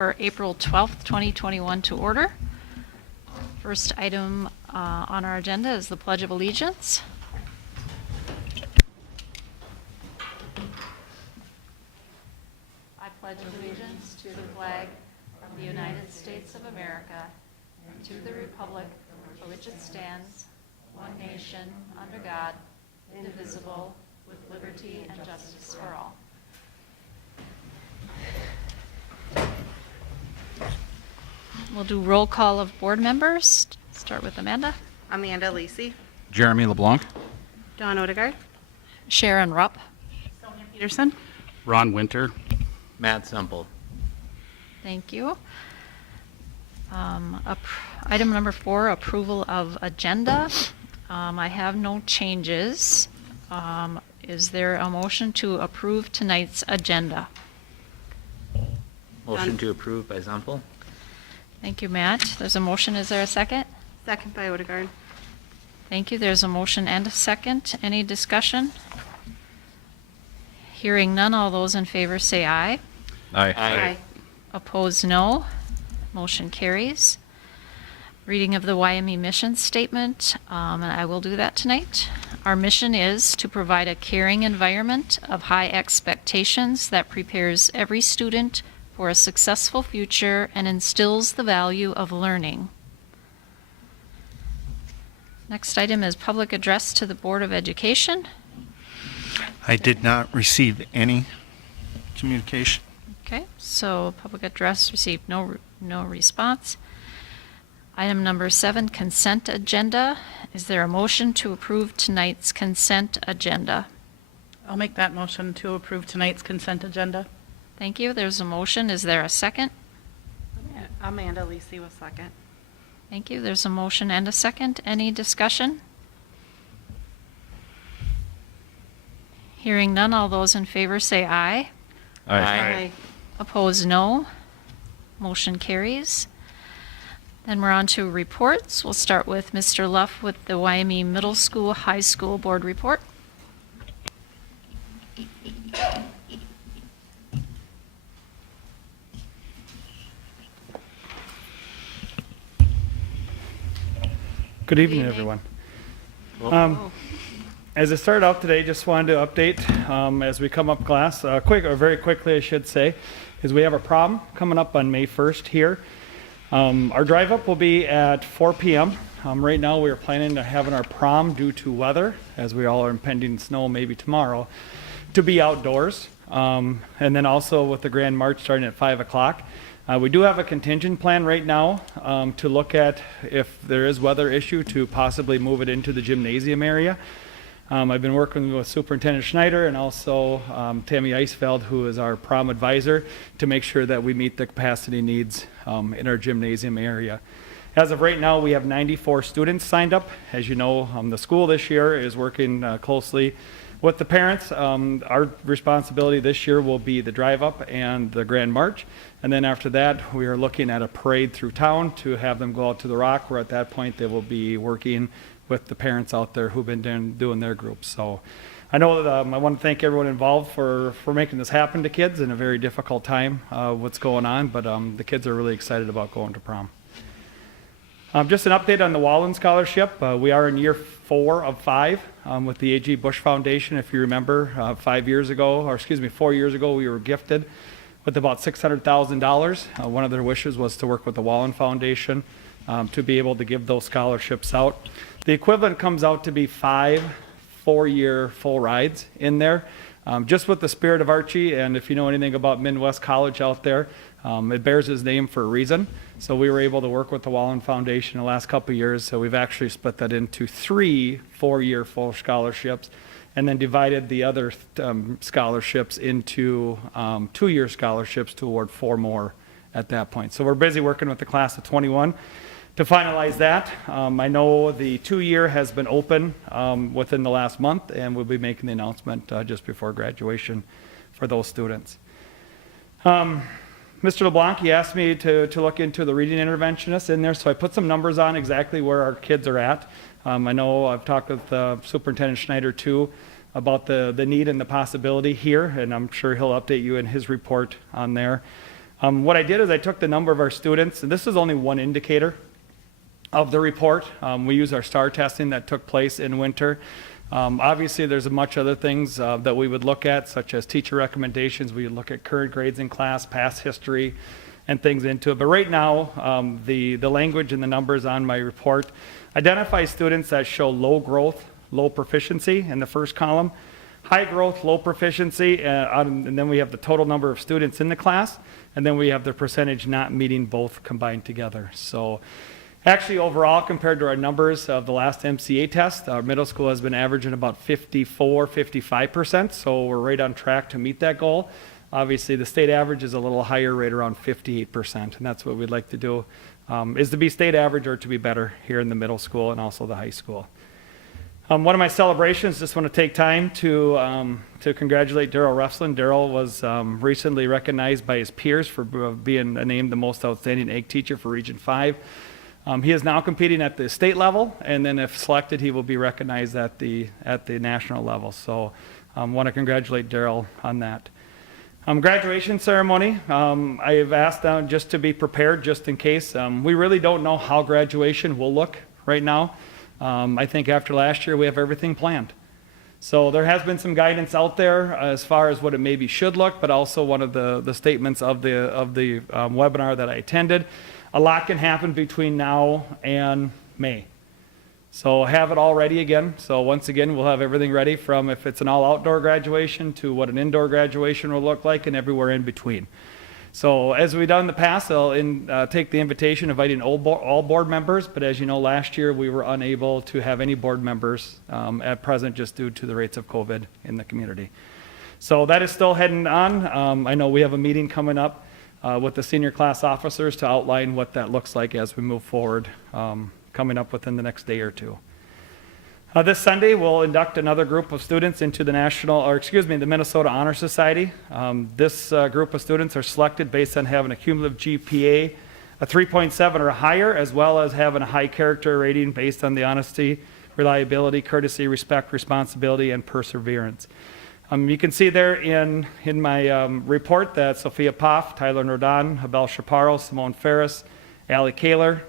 For April 12th, 2021 to order. First item on our agenda is the Pledge of Allegiance. I pledge allegiance to the flag of the United States of America and to the republic for which it stands, one nation, under God, indivisible, with liberty and justice for all. We'll do roll call of board members. Start with Amanda. Amanda Lacey. Jeremy LeBlanc. Dawn Odegaard. Sharon Rupp. Sonia Peterson. Ron Winter. Matt Semple. Thank you. Item number 4, approval of agenda. I have no changes. Is there a motion to approve tonight's agenda? Motion to approve by Semple. Thank you, Matt. There's a motion. Is there a second? Second by Odegaard. Thank you. There's a motion and a second. Any discussion? Hearing none, all those in favor say aye. Aye. Opposed, no. Motion carries. Reading of the Wyoming mission statement, and I will do that tonight. Our mission is to provide a caring environment of high expectations that prepares every student for a successful future and instills the value of learning. Next item is public address to the Board of Education. I did not receive any communication. Okay, so public address received no response. Item number 7, consent agenda. Is there a motion to approve tonight's consent agenda? I'll make that motion to approve tonight's consent agenda. Thank you. There's a motion. Is there a second? Amanda Lacey was second. Thank you. There's a motion and a second. Any discussion? Hearing none, all those in favor say aye. Aye. Opposed, no. Motion carries. Then we're on to reports. We'll start with Mr. Luff with the Wyoming Middle School, High School Board Report. Good evening, everyone. As I start out today, just wanted to update as we come up class, very quickly, I should say, is we have a prom coming up on May 1st here. Our drive up will be at 4 p.m. Right now, we are planning to having our prom due to weather, as we all are impending snow maybe tomorrow, to be outdoors. And then also with the Grand March starting at 5 o'clock. We do have a contingent plan right now to look at if there is weather issue to possibly move it into the gymnasium area. I've been working with Superintendent Schneider and also Tammy Eisfeld, who is our prom advisor, to make sure that we meet the capacity needs in our gymnasium area. As of right now, we have 94 students signed up. As you know, the school this year is working closely with the parents. Our responsibility this year will be the drive up and the Grand March. And then after that, we are looking at a parade through town to have them go out to the Rock, where at that point they will be working with the parents out there who've been doing their groups. So I know that I want to thank everyone involved for making this happen to kids in a very difficult time, what's going on, but the kids are really excited about going to prom. Just an update on the Wallen Scholarship. We are in year 4 of 5 with the A.G. Bush Foundation. If you remember, 4 years ago, we were gifted with about $600,000. One of their wishes was to work with the Wallen Foundation to be able to give those scholarships out. The equivalent comes out to be 5 4-year full rides in there. Just with the spirit of Archie, and if you know anything about Midwest College out there, it bears his name for a reason. So we were able to work with the Wallen Foundation the last couple of years, so we've actually split that into 3 4-year full scholarships, and then divided the other scholarships into 2-year scholarships to award 4 more at that point. So we're busy working with the class of 21 to finalize that. I know the 2-year has been open within the last month, and we'll be making the announcement just before graduation for those students. Mr. LeBlanc, he asked me to look into the reading interventionists in there, so I put some numbers on exactly where our kids are at. I know I've talked with Superintendent Schneider too about the need and the possibility here, and I'm sure he'll update you in his report on there. What I did is I took the number of our students, and this is only one indicator of the report. We use our STAR testing that took place in winter. Obviously, there's much other things that we would look at, such as teacher recommendations. We would look at current grades in class, past history, and things into it. But right now, the language and the numbers on my report identify students that show low growth, low proficiency in the first column, high growth, low proficiency, and then we have the total number of students in the class, and then we have the percentage not meeting both combined together. So actually, overall, compared to our numbers of the last MCA test, our middle school has been averaging about 54, 55%, so we're right on track to meet that goal. Obviously, the state average is a little higher, right around 58%, and that's what we'd like to do, is to be state average or to be better here in the middle school and also the high school. One of my celebrations, just want to take time to congratulate Daryl Rufflin. Daryl was recently recognized by his peers for being named the most outstanding ag teacher for Region 5. He is now competing at the state level, and then if selected, he will be recognized at the national level. So I want to congratulate Daryl on that. Graduation ceremony, I have asked just to be prepared just in case. We really don't know how graduation will look right now. I think after last year, we have everything planned. So there has been some guidance out there as far as what it maybe should look, but also one of the statements of the webinar that I attended. A lot can happen between now and May. So have it all ready again. So once again, we'll have everything ready from if it's an all outdoor graduation to what an indoor graduation will look like and everywhere in between. So as we've done in the past, I'll take the invitation inviting all board members, but as you know, last year we were unable to have any board members at present just due to the rates of COVID in the community. So that is still heading on. I know we have a meeting coming up with the senior class officers to outline what that looks like as we move forward, coming up within the next day or two. This Sunday, we'll induct another group of students into the the Minnesota Honor Society. This group of students are selected based on having a cumulative GPA, a 3.7 or higher, as well as having a high character rating based on the honesty, reliability, courtesy, respect, responsibility, and perseverance. You can see there in my report that Sophia Poff, Tyler Nordon, Abel Chaparro, Simone Ferris, Allie Kaler,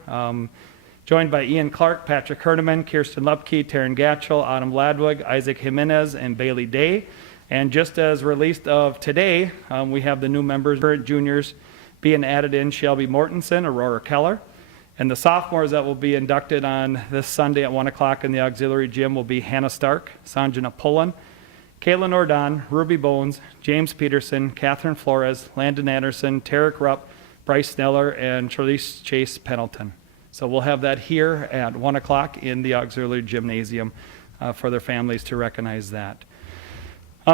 joined by Ian Clark, Patrick Herneman, Kirsten Lupke, Taryn Gatchell, Autumn Ladwig, Isaac Jimenez, and Bailey Day. And just as released of today, we have the new members, current juniors, being added in Shelby Mortensen, Aurora Keller. And the sophomores that will be inducted on this Sunday at 1 o'clock in the auxiliary gym will be Hannah Stark, Sanjana Pullen, Kayla Nordon, Ruby Bones, James Peterson, Catherine Flores, Landon Anderson, Tarek Rupp, Bryce Sneller, and Charlize Chase Pendleton. So we'll have that here at 1 o'clock in the auxiliary gymnasium for their families to recognize that.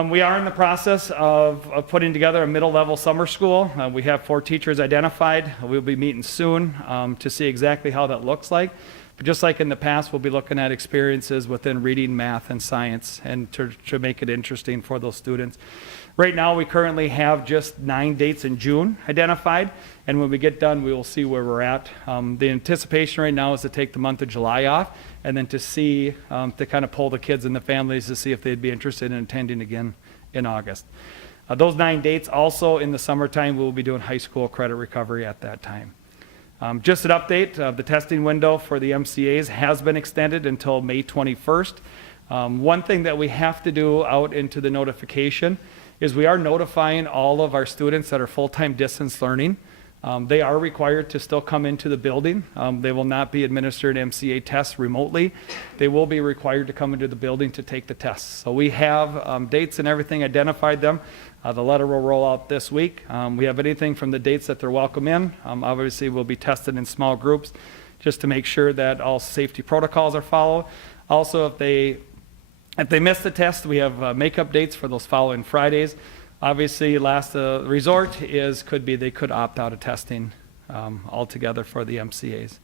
We are in the process of putting together a middle-level summer school. We have 4 teachers identified. We'll be meeting soon to see exactly how that looks like. But just like in the past, we'll be looking at experiences within reading, math, and science, and to make it interesting for those students. Right now, we currently have just 9 dates in June identified, and when we get done, we will see where we're at. The anticipation right now is to take the month of July off, and then to see, to kind of pull the kids and the families to see if they'd be interested in attending again in August. Those 9 dates also in the summertime, we will be doing high school credit recovery at that time. Just an update, the testing window for the MCAs has been extended until May 21st. One thing that we have to do out into the notification is we are notifying all of our students that are full-time distance learning. They are required to still come into the building. They will not be administered MCA tests remotely. They will be required to come into the building to take the tests. So we have dates and everything identified them. The letter will roll out this week. We have anything from the dates that they're welcome in. Obviously, we'll be tested in small groups just to make sure that all safety protocols are followed. Also, if they miss the test, we have makeup dates for those following Fridays. Obviously, last resort could be they could opt out of testing altogether for the MCAs.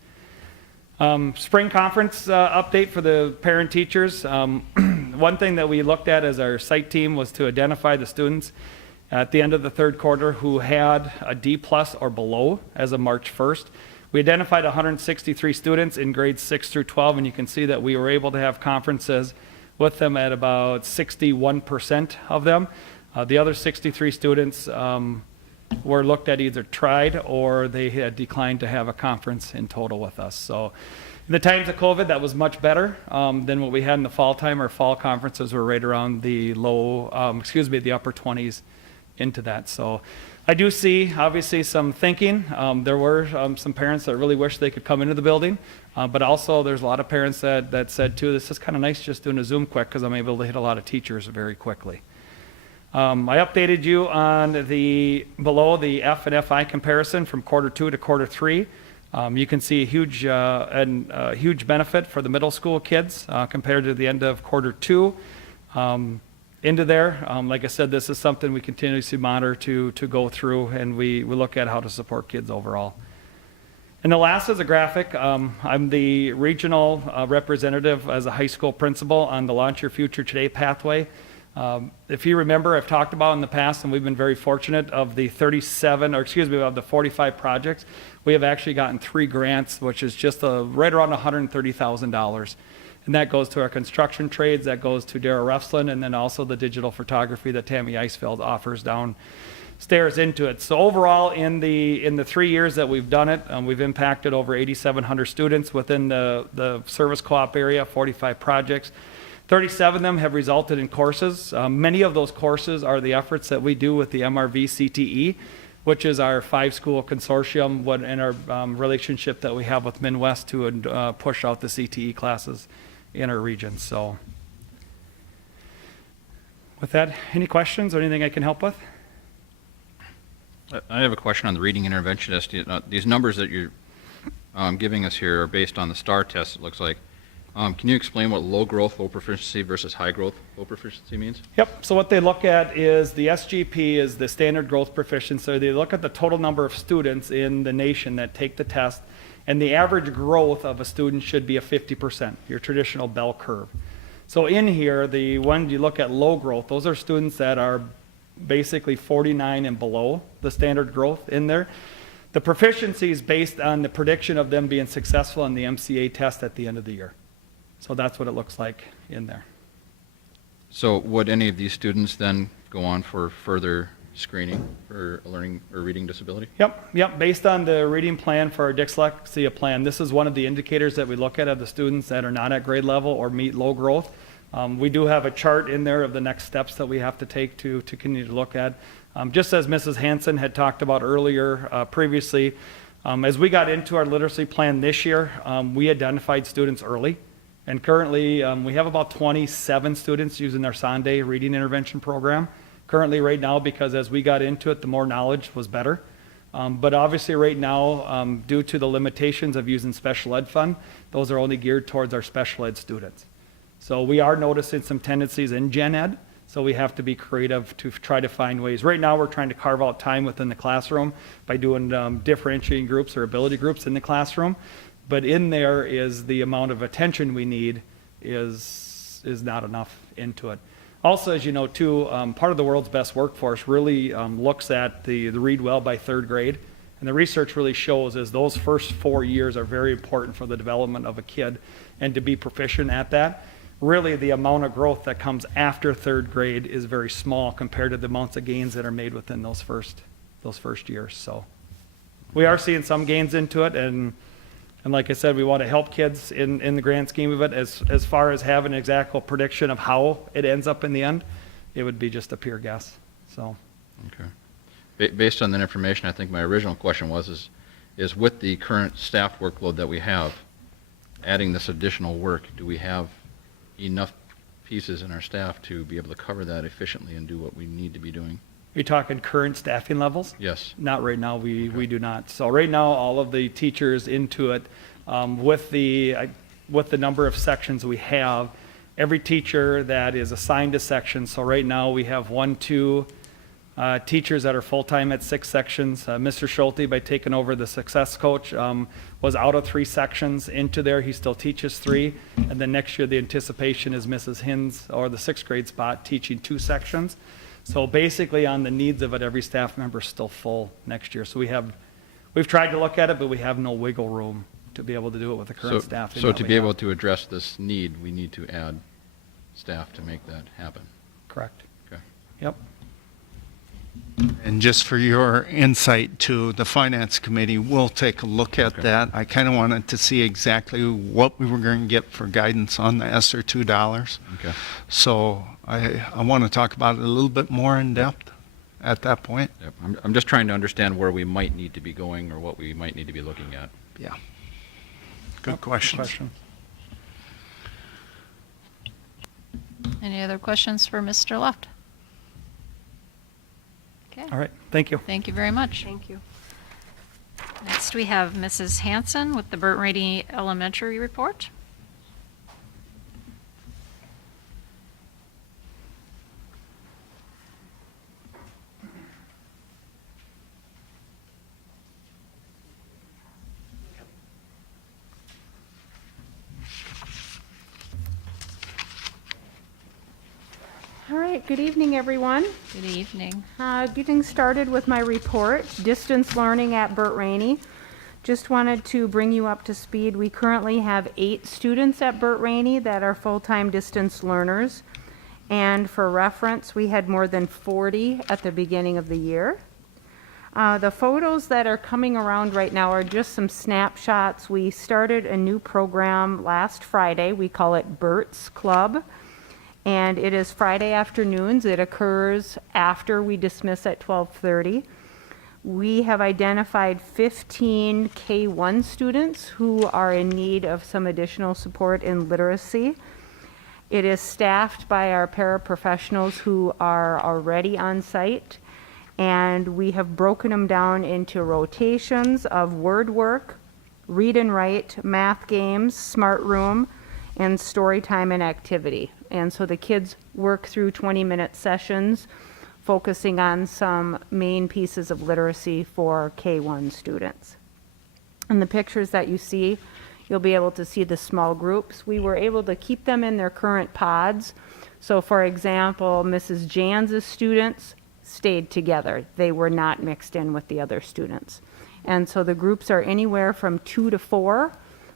Spring conference update for the parent teachers. One thing that we looked at as our site team was to identify the students at the end of the third quarter who had a D+ or below as of March 1st. We identified 163 students in grades 6 through 12, and you can see that we were able to have conferences with them at about 61% of them. The other 63 students were looked at either tried or they had declined to have a conference in total with us. So in the times of COVID, that was much better than what we had in the fall time. Our fall conferences were right around the the upper 20s into that. So I do see, obviously, some thinking. There were some parents that really wish they could come into the building, but also there's a lot of parents that said, too, this is kind of nice just doing a Zoom quick because I'm able to hit a lot of teachers very quickly. I updated you on below the F and FI comparison from quarter 2 to quarter 3. You can see a huge benefit for the middle school kids compared to the end of quarter 2. Into there, like I said, this is something we continuously monitor to go through, and we look at how to support kids overall. And the last is a graphic. I'm the regional representative as a high school principal on the Launch Your Future Today pathway. If you remember, I've talked about in the past, and we've been very fortunate, of the 45 projects, we have actually gotten 3 grants, which is just right around $130,000. And that goes to our construction trades, that goes to Darrell Refslin, and then also the digital photography that Tammy Eisfeld offers downstairs into it. So overall, in the 3 years that we've done it, we've impacted over 8,700 students within the service co-op area, 45 projects. 37 of them have resulted in courses. Many of those courses are the efforts that we do with the MRV CTE, which is our 5-school consortium and our relationship that we have with Midwest to push out the CTE classes in our region. So with that, any questions or anything I can help with? I have a question on the reading interventionist. These numbers that you're giving us here are based on the STAR test, it looks like. Can you explain what low growth, low proficiency versus high growth, low proficiency means? Yep. So what they look at is the SGP is the standard growth proficiency. They look at the total number of students in the nation that take the test, and the average growth of a student should be a 50%, your traditional bell curve. So in here, the one you look at low growth, those are students that are basically 49 and below the standard growth in there. The proficiency is based on the prediction of them being successful in the MCA test at the end of the year. So that's what it looks like in there. So would any of these students then go on for further screening for a learning or reading disability? Yep. Based on the reading plan for our dyslexia plan, this is one of the indicators that we look at of the students that are not at grade level or meet low growth. We do have a chart in there of the next steps that we have to take to continue to look at. Just as Mrs. Hansen had talked about earlier previously, as we got into our literacy plan this year, we identified students early. And currently, we have about 27 students using our Sunday reading intervention program. Currently, right now, because as we got into it, the more knowledge was better. But obviously, right now, due to the limitations of using special ed fund, those are only geared towards our special ed students. So we are noticing some tendencies in gen ed, so we have to be creative to try to find ways. Right now, we're trying to carve out time within the classroom by doing differentiating groups or ability groups in the classroom. But in there is the amount of attention we need is not enough into it. Also, as you know, too, part of the world's best workforce really looks at the read well by 3rd grade. And the research really shows is those first 4 years are very important for the development of a kid and to be proficient at that. Really, the amount of growth that comes after 3rd grade is very small compared to the amounts of gains that are made within those first years. So we are seeing some gains into it, and like I said, we want to help kids in the grand scheme of it. As far as having an exact prediction of how it ends up in the end, it would be just a pure guess. So, okay. Based on that information, I think my original question is with the current staff workload that we have, adding this additional work, do we have enough pieces in our staff to be able to cover that efficiently and do what we need to be doing? You're talking current staffing levels? Yes. Not right now, we do not. So right now, all of the teachers into it, with the number of sections we have, every teacher that is assigned a section, so right now we have 2 teachers that are full-time at 6 sections. Mr. Schulte, by taking over the success coach, was out of 3 sections into there. He still teaches 3. And then next year, the anticipation is Mrs. Hins, or the 6th grade spot, teaching 2 sections. So basically on the needs of it, every staff member is still full next year. So we've tried to look at it, but we have no wiggle room to be able to do it with the current staff. So to be able to address this need, we need to add staff to make that happen. Correct. Okay. Yep. And just for your insight to the Finance Committee, we'll take a look at that. I kind of wanted to see exactly what we were going to get for guidance on the ESSER $2. Okay. So I want to talk about it a little bit more in depth at that point. Yep. I'm just trying to understand where we might need to be going or what we might need to be looking at. Yeah. Good question. Any other questions for Mr. Luft? Okay. All right, thank you. Thank you very much. Thank you. Next, we have Mrs. Hanson with the Burt Rady Elementary report. All right, good evening, everyone. Good evening. Getting started with my report, distance learning at Burt Rady. Just wanted to bring you up to speed. We currently have 8 students at Burt Rady that are full-time distance learners. And for reference, we had more than 40 at the beginning of the year. The photos that are coming around right now are just some snapshots. We started a new program last Friday. We call it Burt's Club. And it is Friday afternoons. It occurs after we dismiss at 12:30. We have identified 15 K1 students who are in need of some additional support in literacy. It is staffed by our paraprofessionals who are already on site, and we have broken them down into rotations of word work, read and write, math games, smart room, and story time and activity. And so the kids work through 20-minute sessions focusing on some main pieces of literacy for K1 students. In the pictures that you see, you'll be able to see the small groups. We were able to keep them in their current pods. So for example, Mrs. Jans's students stayed together. They were not mixed in with the other students. And so the groups are anywhere from 2 to 4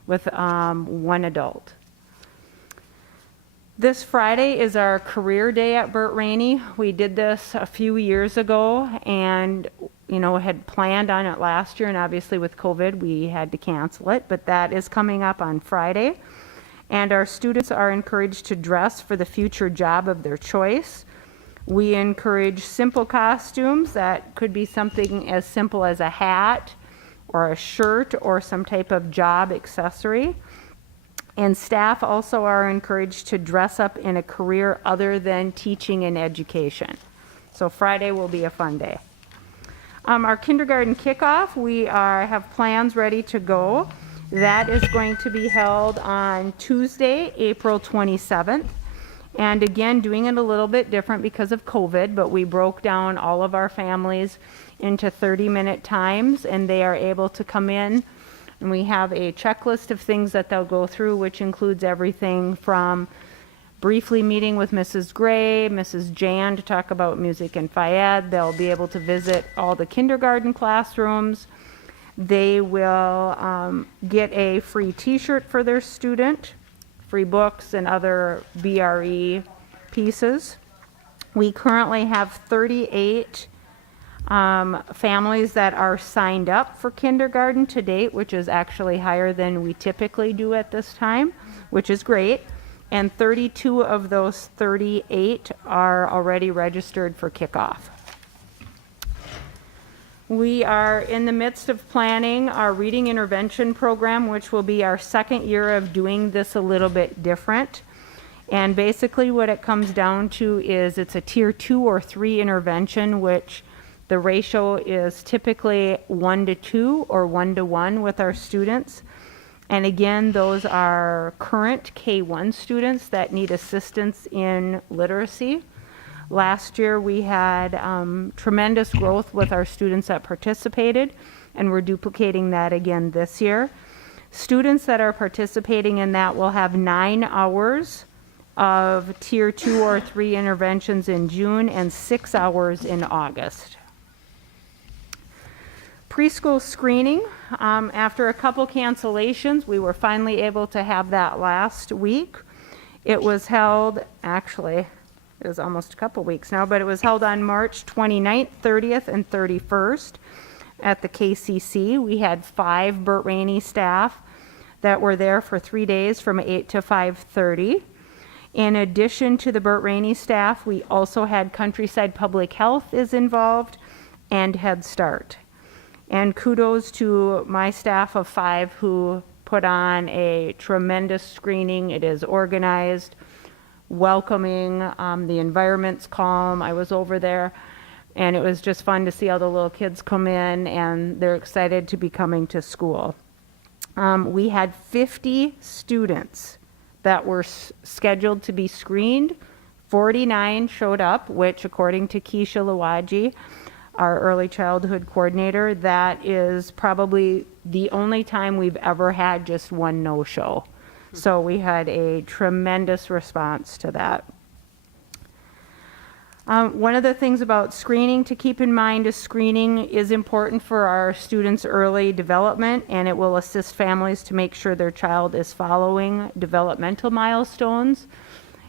with 1 adult. This Friday is our career day at Burt Rady. We did this a few years ago and, had planned on it last year, and obviously with COVID we had to cancel it, but that is coming up on Friday. And our students are encouraged to dress for the future job of their choice. We encourage simple costumes that could be something as simple as a hat or a shirt or some type of job accessory. And staff also are encouraged to dress up in a career other than teaching and education. So Friday will be a fun day. Our kindergarten kickoff, we have plans ready to go. That is going to be held on Tuesday, April 27th. And again, doing it a little bit different because of COVID, but we broke down all of our families into 30-minute times, and they are able to come in. And we have a checklist of things that they'll go through, which includes everything from briefly meeting with Mrs. Gray, Mrs. Jan to talk about music and Fayed. They'll be able to visit all the kindergarten classrooms. They will get a free t-shirt for their student, free books and other BRE pieces. We currently have 38 families that are signed up for kindergarten to date, which is actually higher than we typically do at this time, which is great. And 32 of those 38 are already registered for kickoff. We are in the midst of planning our reading intervention program, which will be our second year of doing this a little bit different. And basically what it comes down to is it's a tier 2 or 3 intervention, which the ratio is typically 1 to 2 or 1 to 1 with our students. And again, those are current K1 students that need assistance in literacy. Last year we had tremendous growth with our students that participated, and we're duplicating that again this year. Students that are participating in that will have 9 hours of tier 2 or 3 interventions in June and 6 hours in August. Preschool screening, after a couple cancellations, we were finally able to have that last week. It was held, actually, it was almost a couple weeks now, but it was held on March 29th, 30th, and 31st at the KCC. We had 5 Burt Rainey staff that were there for 3 days from 8 to 5:30. In addition to the Burt Rainey staff, we also had Countryside Public Health is involved and Head Start. And kudos to my staff of 5 who put on a tremendous screening. It is organized, welcoming, the environment's calm. I was over there, and it was just fun to see all the little kids come in, and they're excited to be coming to school. We had 50 students that were scheduled to be screened. 49 showed up, which according to Keisha Lawaji, our early childhood coordinator, that is probably the only time we've ever had just one no-show. So we had a tremendous response to that. One of the things about screening to keep in mind is screening is important for our students' early development, and it will assist families to make sure their child is following developmental milestones.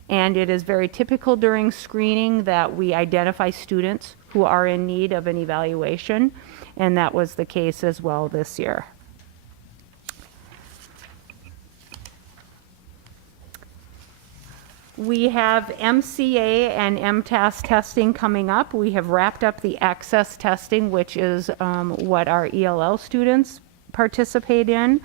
And it is very typical during screening that we identify students who are in need of an evaluation, and that was the case as well this year. We have MCA and MTAS testing coming up. We have wrapped up the access testing, which is what our ELL students participate in.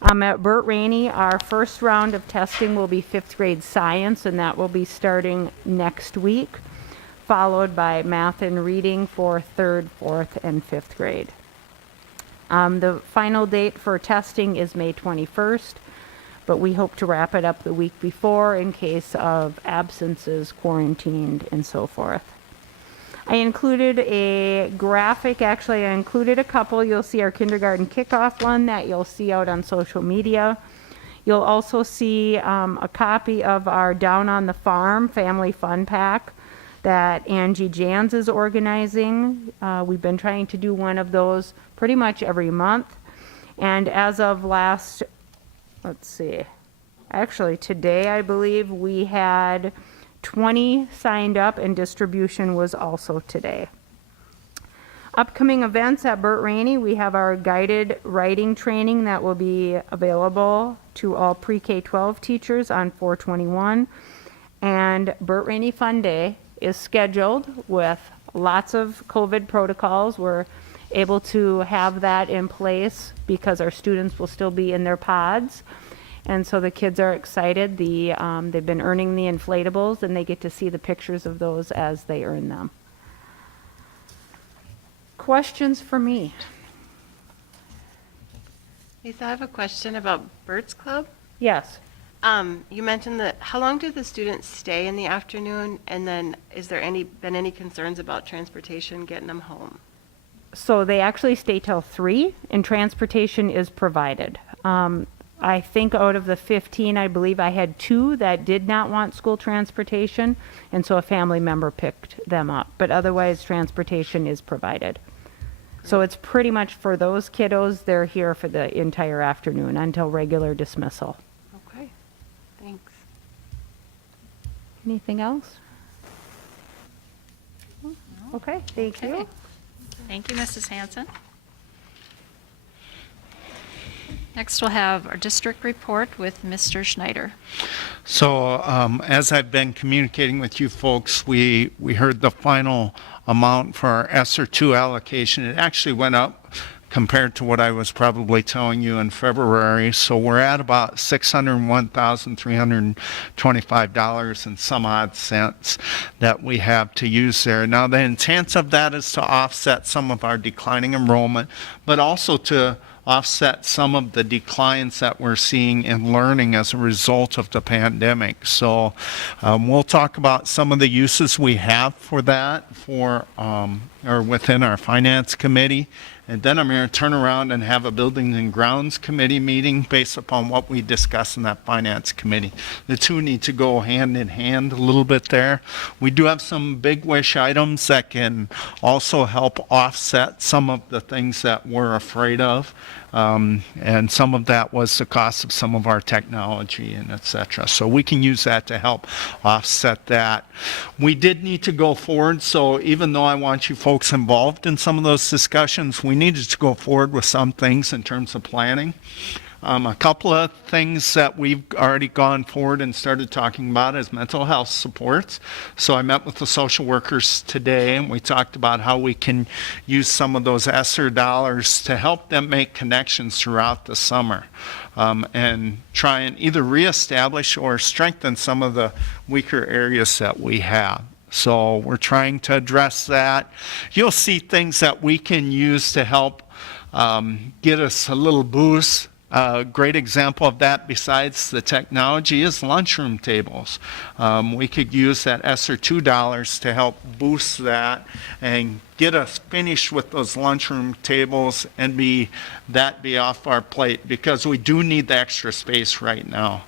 At Burt Rainey, our first round of testing will be 5th grade science, and that will be starting next week, followed by math and reading for 3rd, 4th, and 5th grade. The final date for testing is May 21st. But we hope to wrap it up the week before in case of absences, quarantined, and so forth. I included a graphic, actually I included a couple. You'll see our kindergarten kickoff one that you'll see out on social media. You'll also see a copy of our Down on the Farm Family Fun Pack that Angie Jans is organizing. We've been trying to do one of those pretty much every month. And as of let's see, actually today I believe we had 20 signed up, and distribution was also today. Upcoming events at Burt Rainey, we have our guided writing training that will be available to all pre-K-12 teachers on 4/21, and Burt Rainey Fun Day is scheduled with lots of COVID protocols. We're able to have that in place because our students will still be in their pods. And so the kids are excited. They've been earning the inflatables, and they get to see the pictures of those as they earn them. Questions for me? Lisa, I have a question about Birds Club. Yes. You mentioned that, how long do the students stay in the afternoon? And then is there been any concerns about transportation getting them home? So they actually stay till 3, and transportation is provided. I think out of the 15, I believe I had 2 that did not want school transportation, and so a family member picked them up. But otherwise, transportation is provided. So it's pretty much for those kiddos, they're here for the entire afternoon until regular dismissal. Okay, thanks. Anything else? Okay, thank you. Okay. Thank you, Mrs. Hanson. Next, we'll have our district report with Mr. Schneider. So as I've been communicating with you folks, we heard the final amount for our ESSER 2 allocation. It actually went up compared to what I was probably telling you in February. So we're at about $601,325 and some odd cents that we have to use there. Now the intent of that is to offset some of our declining enrollment, but also to offset some of the declines that we're seeing in learning as a result of the pandemic. So we'll talk about some of the uses we have for that or within our finance committee, And then I'm going to turn around and have a Buildings and Grounds Committee meeting based upon what we discuss in that Finance Committee. The two need to go hand in hand a little bit there. We do have some big wish items that can also help offset some of the things that we're afraid of. And some of that was the cost of some of our technology and et cetera. So we can use that to help offset that. We did need to go forward, so even though I want you folks involved in some of those discussions, we needed to go forward with some things in terms of planning. A couple of things that we've already gone forward and started talking about is mental health supports. So I met with the social workers today, and we talked about how we can use some of those ESSER dollars to help them make connections throughout the summer, and try and either reestablish or strengthen some of the weaker areas that we have. So we're trying to address that. You'll see things that we can use to help get us a little boost. A great example of that, besides the technology, is lunchroom tables. We could use that ESSER $2 to help boost that and get us finished with those lunchroom tables and be off our plate, because we do need the extra space right now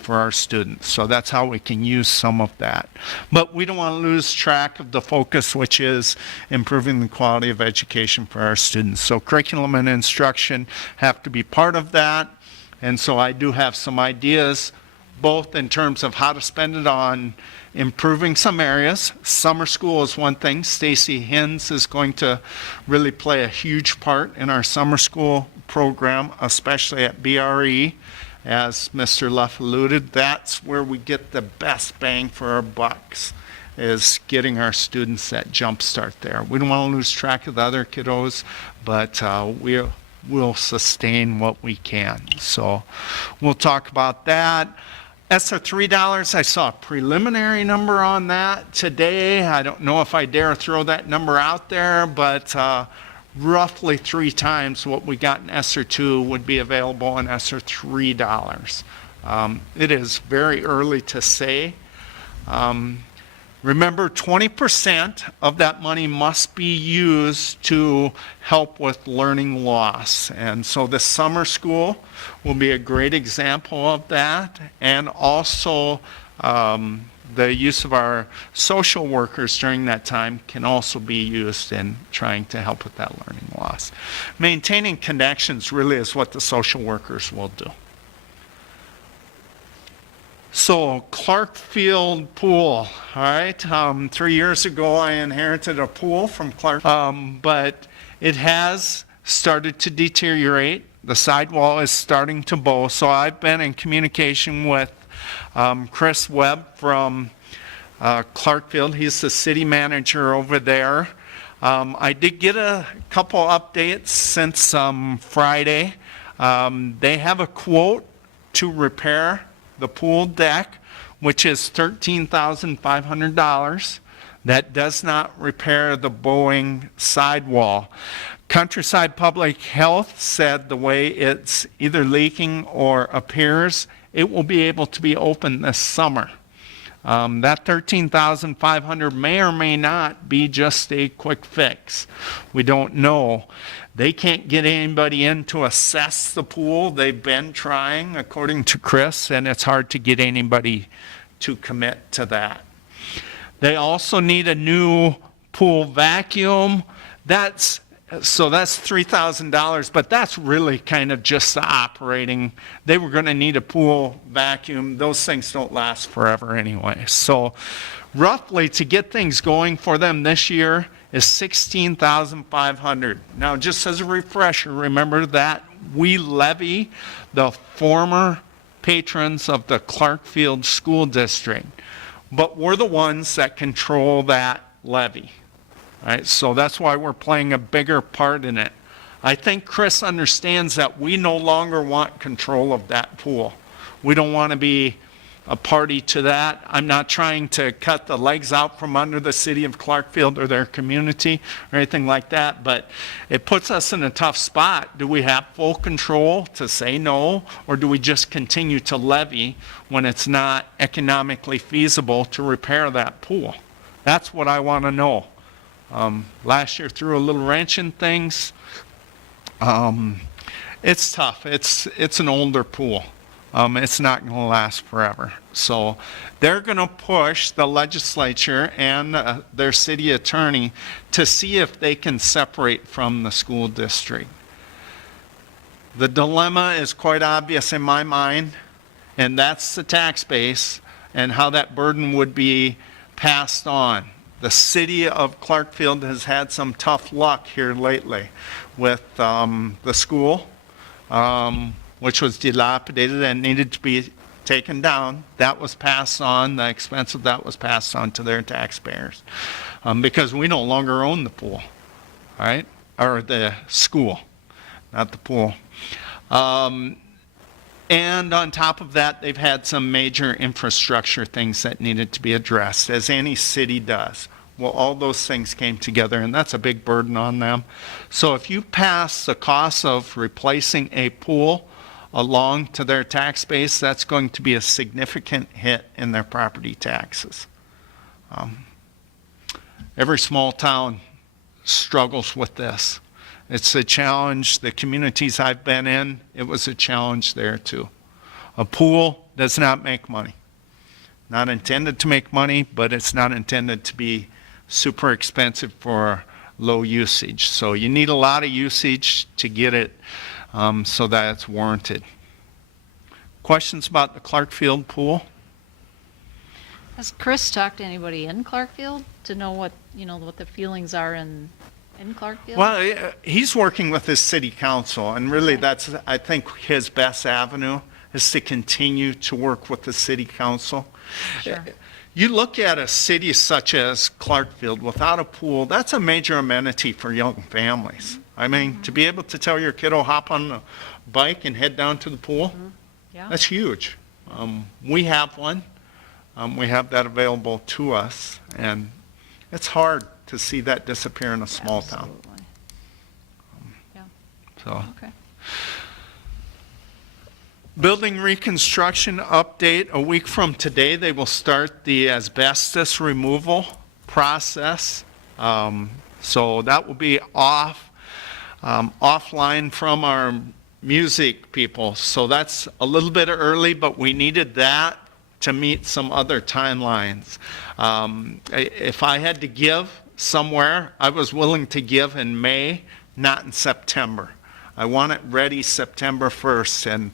for our students. So that's how we can use some of that. But we don't want to lose track of the focus, which is improving the quality of education for our students. So curriculum and instruction have to be part of that. And so I do have some ideas, both in terms of how to spend it on improving some areas. Summer school is one thing. Stacy Hins is going to really play a huge part in our summer school program, especially at BRE. As Mr. Luff alluded, that's where we get the best bang for our bucks, is getting our students that jump start there. We don't want to lose track of the other kiddos, but we'll sustain what we can. So we'll talk about that. ESSER $3, I saw a preliminary number on that today. I don't know if I dare throw that number out there, but roughly 3 times what we got in ESSER 2 would be available in ESSER $3. It is very early to say. Remember, 20% of that money must be used to help with learning loss. And so the summer school will be a great example of that. And also the use of our social workers during that time can also be used in trying to help with that learning loss. Maintaining connections really is what the social workers will do. So Clark Field pool, all right. 3 years ago I inherited a pool from Clark, but it has started to deteriorate. The sidewall is starting to bow. So I've been in communication with Chris Webb from Clarkfield. He's the city manager over there. I did get a couple updates since Friday. They have a quote to repair the pool deck, which is $13,500. That does not repair the bowing sidewall. Countryside Public Health said the way it's either leaking or appears, it will be able to be open this summer. That $13,500 may or may not be just a quick fix. We don't know. They can't get anybody in to assess the pool. They've been trying, according to Chris, and it's hard to get anybody to commit to that. They also need a new pool vacuum. That's $3,000, but that's really kind of just the operating. They were going to need a pool vacuum. Those things don't last forever anyway. So roughly to get things going for them this year is $16,500. Now, just as a refresher, remember that we levy the former patrons of the Clarkfield School District, but we're the ones that control that levy. All right, so that's why we're playing a bigger part in it. I think Chris understands that we no longer want control of that pool. We don't want to be a party to that. I'm not trying to cut the legs out from under the city of Clarkfield or their community or anything like that, but it puts us in a tough spot. Do we have full control to say no, or do we just continue to levy when it's not economically feasible to repair that pool? That's what I want to know. Last year threw a little wrench in things. It's tough. It's an older pool. It's not going to last forever. So they're going to push the legislature and their city attorney to see if they can separate from the school district. The dilemma is quite obvious in my mind, and that's the tax base and how that burden would be passed on. The city of Clarkfield has had some tough luck here lately with the school, which was dilapidated and needed to be taken down. That was passed on, the expense of that was passed on to their taxpayers because we no longer own the pool, right? Or the school, not the pool. And on top of that, they've had some major infrastructure things that needed to be addressed, as any city does. Well, all those things came together, and that's a big burden on them. So if you pass the cost of replacing a pool along to their tax base, that's going to be a significant hit in their property taxes. Every small town struggles with this. It's a challenge. The communities I've been in, it was a challenge there too. A pool does not make money. Not intended to make money, but it's not intended to be super expensive for low usage. So you need a lot of usage to get it so that it's warranted. Questions about the Clarkfield pool? Has Chris talked to anybody in Clarkfield to know what the feelings are in Clarkfield? Well, he's working with his city council, and really Okay. that's, I think, his best avenue is to continue to work with the city council. Sure. You look at a city such as Clarkfield without a pool, that's a major amenity for young families. I mean, to be able to tell your kiddo, hop on the bike and head down to the pool, Yeah. that's huge. We have one. We have that available to us, and it's hard to see that disappear in a small town. Absolutely. Yeah. So, Okay. building reconstruction update. A week from today, they will start the asbestos removal process. So that will be offline from our music people. So that's a little bit early, but we needed that to meet some other timelines. If I had to give somewhere, I was willing to give in May, not in September. I want it ready September 1st,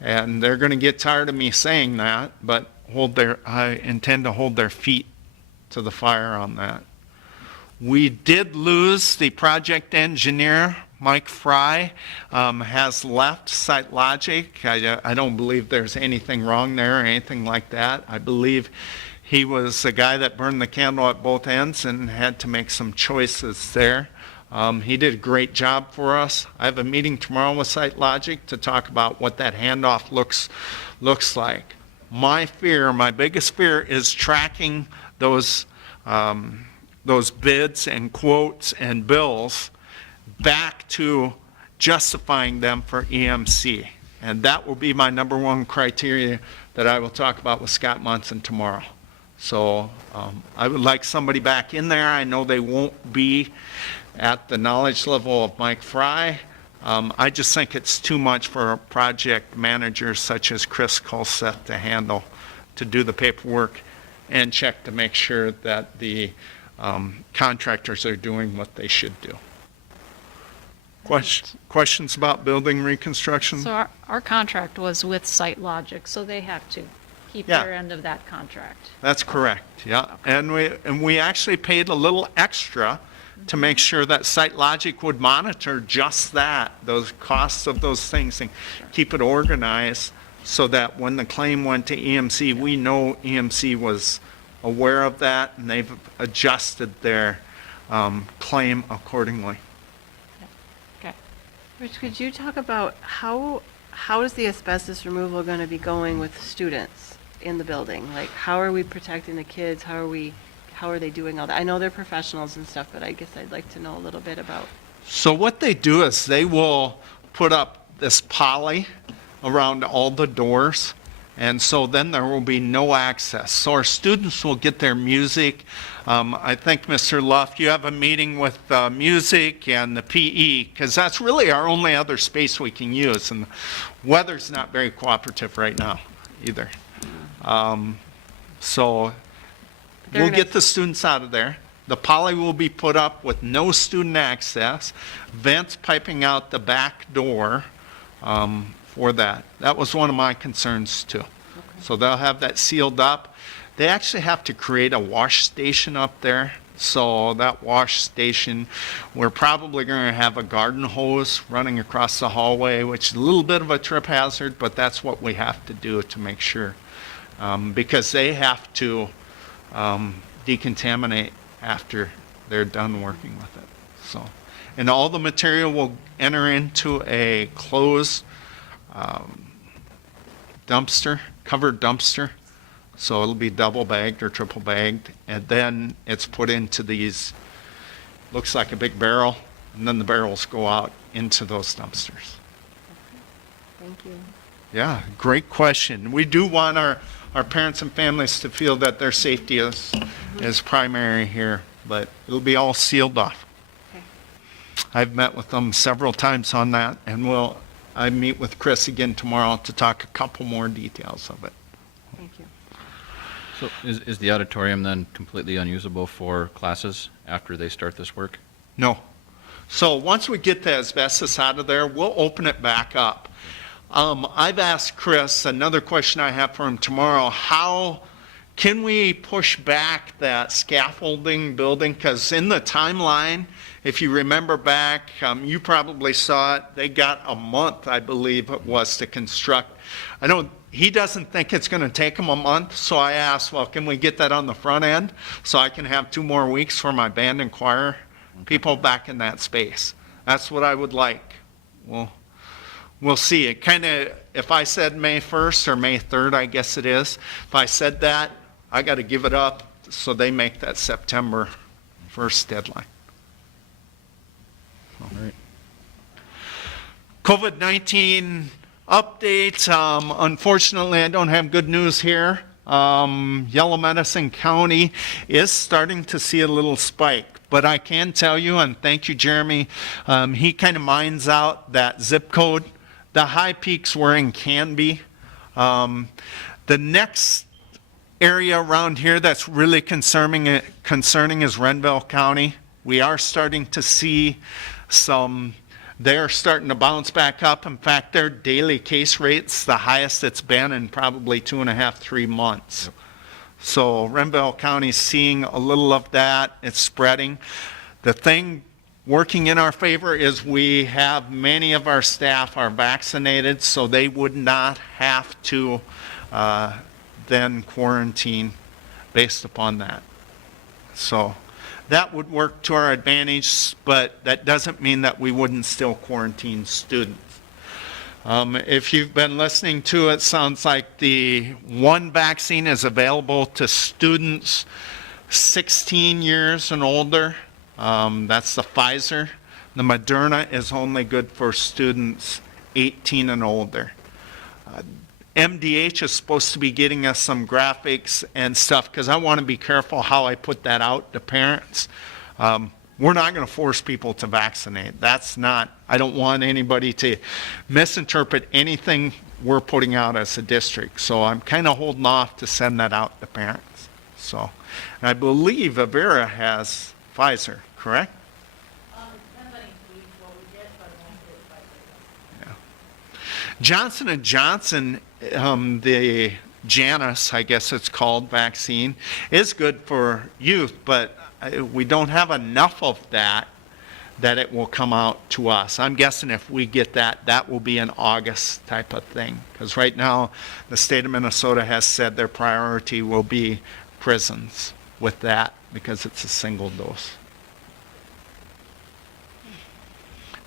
and they're going to get tired of me saying that, but I intend to hold their feet to the fire on that. We did lose the project engineer. Mike Fry has left SiteLogic. I don't believe there's anything wrong there or anything like that. I believe he was a guy that burned the candle at both ends and had to make some choices there. He did a great job for us. I have a meeting tomorrow with SiteLogic to talk about what that handoff looks like. My biggest fear is tracking those bids and quotes and bills back to justifying them for EMC. And that will be my number one criteria that I will talk about with Scott Munson tomorrow. So I would like somebody back in there. I know they won't be at the knowledge level of Mike Fry. I just think it's too much for project managers such as Chris Colseth to handle, to do the paperwork and check to make sure that the contractors are doing what they should do. Questions about building reconstruction? So our contract was with SiteLogic, so they have to keep Yeah. their end of that contract. That's correct, yeah. And we actually paid a little extra to make sure that SiteLogic would monitor just that, those costs of those things, and keep it organized so that when the claim went to EMC, we know EMC was aware of that and they've adjusted their claim accordingly. Okay. Rich, could you talk about how is the asbestos removal going to be going with students in the building? Like, how are we protecting the kids? How are they doing all that? I know they're professionals and stuff, but I guess I'd like to know a little bit about. So what they do is they will put up this poly around all the doors, And so then there will be no access. So our students will get their music. I think, Mr. Luff, you have a meeting with music and the PE, because that's really our only other space we can use. And the weather's not very cooperative right now either. So They're we'll gonna- get the students out of there. The poly will be put up with no student access, vents piping out the back door for that. That was one of my concerns too. So they'll have that sealed up. They actually have to create a wash station up there. So that wash station, we're probably going to have a garden hose running across the hallway, which is a little bit of a trip hazard, but that's what we have to do to make sure. Because they have to decontaminate after they're done working with it. So, and all the material will enter into a closed dumpster, covered dumpster. So it'll be double bagged or triple bagged, and then it's put into these, looks like a big barrel, and then the barrels go out into those dumpsters. Thank you. Yeah, great question. We do want our parents and families to feel that their safety is primary here, but it'll be all sealed off. Okay. I've met with them several times on that, and I meet with Chris again tomorrow to talk a couple more details of it. Thank you. So is the auditorium then completely unusable for classes after they start this work? No. So once we get the asbestos out of there, we'll open it back up. I've asked Chris, another question I have for him tomorrow, how can we push back that scaffolding building? Because in the timeline, if you remember back, you probably saw it, they got a month, I believe it was, to construct. He doesn't think it's going to take him a month, so I asked, well, can we get that on the front end so I can have 2 more weeks for my band and choir people back in that space? That's what I would like. We'll see. It kind of, if I said May 1st or May 3rd, I guess it is, if I said that, I got to give it up so they make that September 1st deadline. All right. COVID-19 updates. Unfortunately, I don't have good news here. Yellow Medicine County is starting to see a little spike. But I can tell you, and thank you, Jeremy, he kind of mines out that zip code. The high peaks we're in Canby. The next area around here that's really concerning is Renville County. We are starting to see they're starting to bounce back up. In fact, their daily case rate's the highest it's been in probably 2.5, 3 months. Yep. So Renville County's seeing a little of that. It's spreading. The thing working in our favor is we have many of our staff are vaccinated, so they would not have to then quarantine based upon that. So that would work to our advantage, but that doesn't mean that we wouldn't still quarantine students. If you've been listening to it, sounds like the one vaccine is available to students 16 years and older. That's the Pfizer. The Moderna is only good for students 18 and older. MDH is supposed to be getting us some graphics and stuff because I want to be careful how I put that out to parents. We're not going to force people to vaccinate. I don't want anybody to misinterpret anything we're putting out as a district. So I'm kind of holding off to send that out to parents. So, and I believe Avera has Pfizer, correct? Johnson & Johnson, the Janus, I guess it's called, vaccine, is good for youth, but we don't have enough of that it will come out to us. I'm guessing if we get that will be an August type of thing. Because right now, the state of Minnesota has said their priority will be prisons with that because it's a single dose.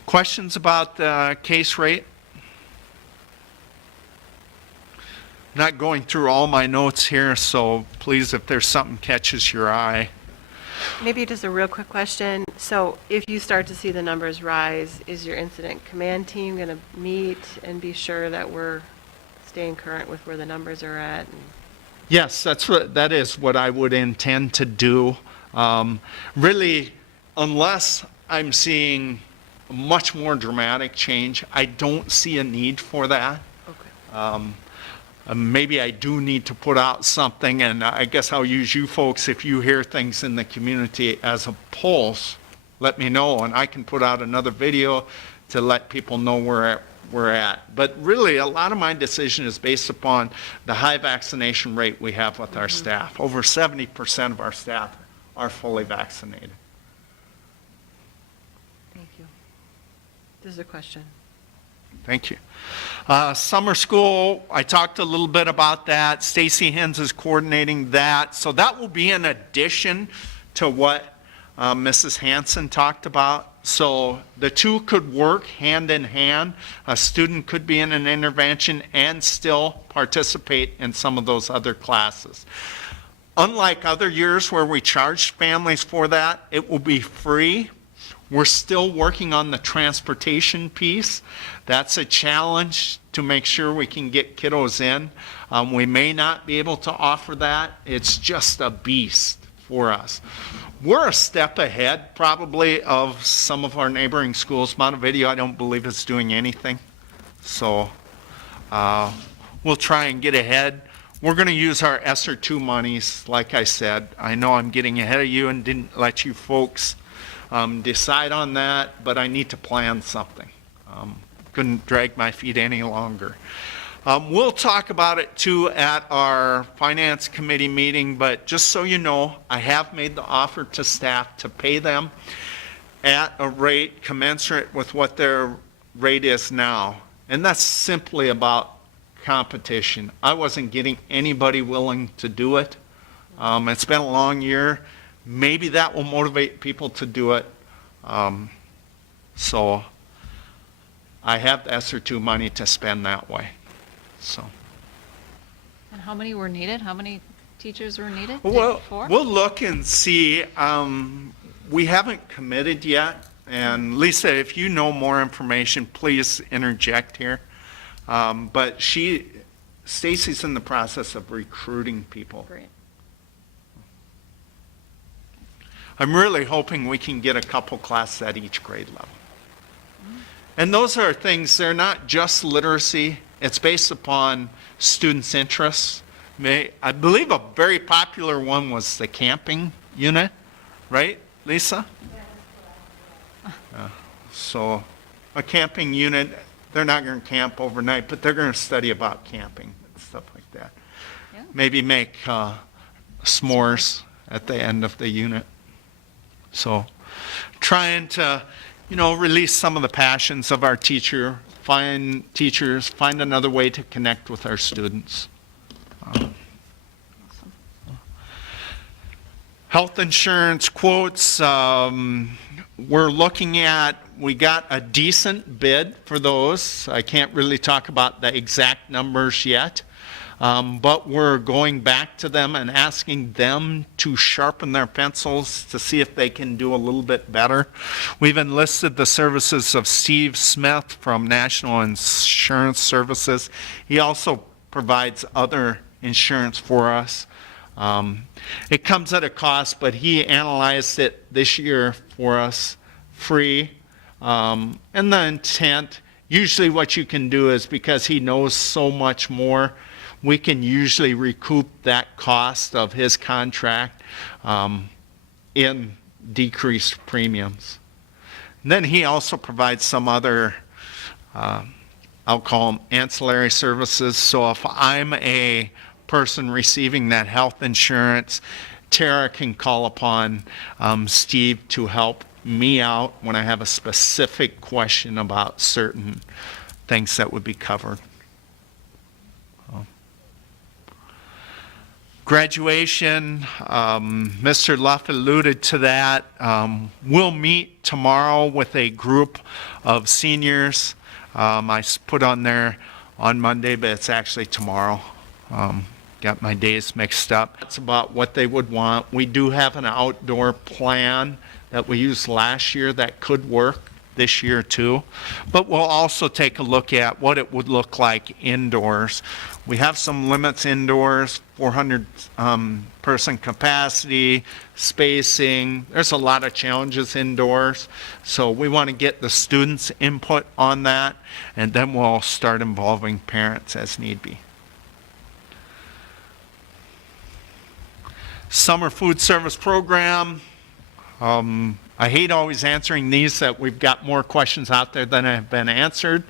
Questions about the case rate? Not going through all my notes here, so please, if there's something catches your eye. Maybe just a real quick question. So if you start to see the numbers rise, is your incident command team going to meet and be sure that we're staying current with where the numbers are at. Yes, that is what I would intend to do. Really, unless I'm seeing a much more dramatic change, I don't see a need for that. Okay. Maybe I do need to put out something, and I guess I'll use you folks if you hear things in the community as a pulse. Let me know, and I can put out another video to let people know where we're at. But really, a lot of my decision is based upon the high vaccination rate we have with our staff. Over 70% of our staff are fully vaccinated. Thank you. This is a question. Thank you. Summer school, I talked a little bit about that. Stacy Hens is coordinating that. So that will be in addition to what Mrs. Hanson talked about. So the two could work hand in hand. A student could be in an intervention and still participate in some of those other classes. Unlike other years where we charged families for that, it will be free. We're still working on the transportation piece. That's a challenge to make sure we can get kiddos in. We may not be able to offer that. It's just a beast for us. We're a step ahead probably of some of our neighboring schools. Montevideo, I don't believe is doing anything. So we'll try and get ahead. We're going to use our ESSER 2 monies, like I said. I know I'm getting ahead of you and didn't let you folks decide on that, but I need to plan something. Couldn't drag my feet any longer. We'll talk about it too at our finance committee meeting, but just so you know, I have made the offer to staff to pay them at a rate commensurate with what their rate is now. And that's simply about competition. I wasn't getting anybody willing to do it. It's been a long year. Maybe that will motivate people to do it. So I have the ESSER 2 money to spend that way. So. And how many were needed? How many teachers were needed? Well, Four? we'll look and see. We haven't committed yet. And Lisa, if you know more information, please interject here. But Stacy's in the process of recruiting people. Great. I'm really hoping we can get a couple classes at each grade level. And those are things, they're not just literacy. It's based upon students' interests. I believe a very popular one was the camping unit, right, Lisa? So a camping unit, they're not going to camp overnight, but they're going to study about camping and stuff like that. Yeah. Maybe make s'mores at the end of the unit. So trying to, release some of the passions of our teachers, find another way to connect with our students. Health insurance quotes, we're looking at, we got a decent bid for those. I can't really talk about the exact numbers yet. But we're going back to them and asking them to sharpen their pencils to see if they can do a little bit better. We've enlisted the services of Steve Smith from National Insurance Services. He also provides other insurance for us. It comes at a cost, but he analyzed it this year for us free. And the intent, usually what you can do is because he knows so much more, we can usually recoup that cost of his contract in decreased premiums. And then he also provides some other, I'll call them ancillary services. So if I'm a person receiving that health insurance, Tara can call upon Steve to help me out when I have a specific question about certain things that would be covered. Graduation, Mr. Luff alluded to that. We'll meet tomorrow with a group of seniors. I put on there on Monday, but it's actually tomorrow. Got my days mixed up. It's about what they would want. We do have an outdoor plan that we used last year that could work this year too. But we'll also take a look at what it would look like indoors. We have some limits indoors, 400 person capacity, spacing. There's a lot of challenges indoors. So we want to get the students' input on that, and then we'll start involving parents as need be. Summer food service program. I hate always answering these, that we've got more questions out there than have been answered.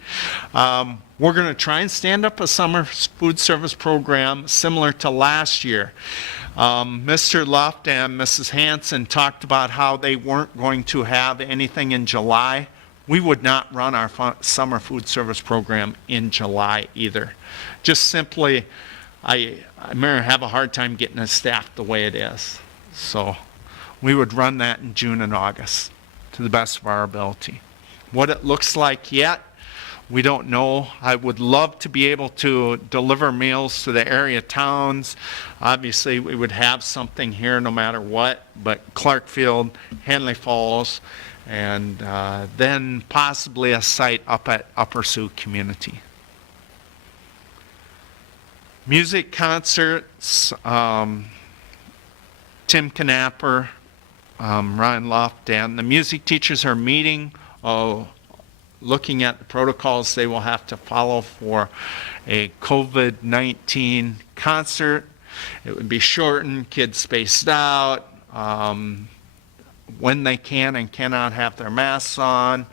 We're going to try and stand up a summer food service program similar to last year. Mr. Luft and Mrs. Hanson talked about how they weren't going to have anything in July. We would not run our summer food service program in July either. Just simply, I'm going to have a hard time getting it staffed the way it is. So we would run that in June and August to the best of our ability. What it looks like yet, we don't know. I would love to be able to deliver meals to the area towns. Obviously, we would have something here no matter what, but Clarkfield, Henley Falls, and then possibly a site up at Upper Sioux Community. Music concerts, Tim Knapper, Ryan Luft, and the music teachers are meeting, looking at the protocols they will have to follow for a COVID-19 concert. It would be shortened, kids spaced out, when they can and cannot have their masks on,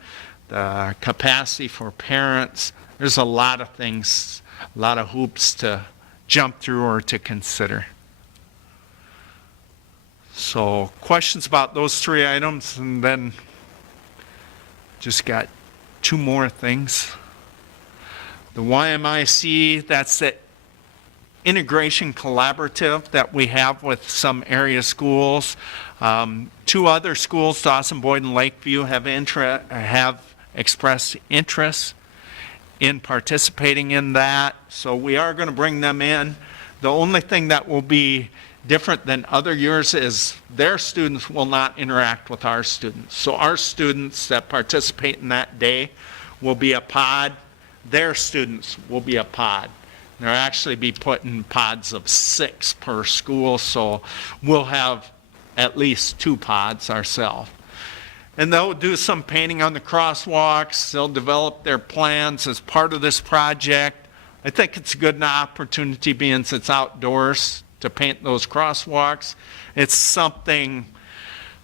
the capacity for parents. There's a lot of things, a lot of hoops to jump through or to consider. So questions about those three items, and then just got two more things. The YMIC, that's the integration collaborative that we have with some area schools. Two other schools, Dawson, Boyd, and Lakeview, have expressed interest in participating in that. So we are going to bring them in. The only thing that will be different than other years is their students will not interact with our students. So our students that participate in that day will be a pod. Their students will be a pod. They'll actually be put in pods of 6 per school, so we'll have at least 2 pods ourselves. And they'll do some painting on the crosswalks. They'll develop their plans as part of this project. I think it's a good opportunity, being it's outdoors, to paint those crosswalks. It's something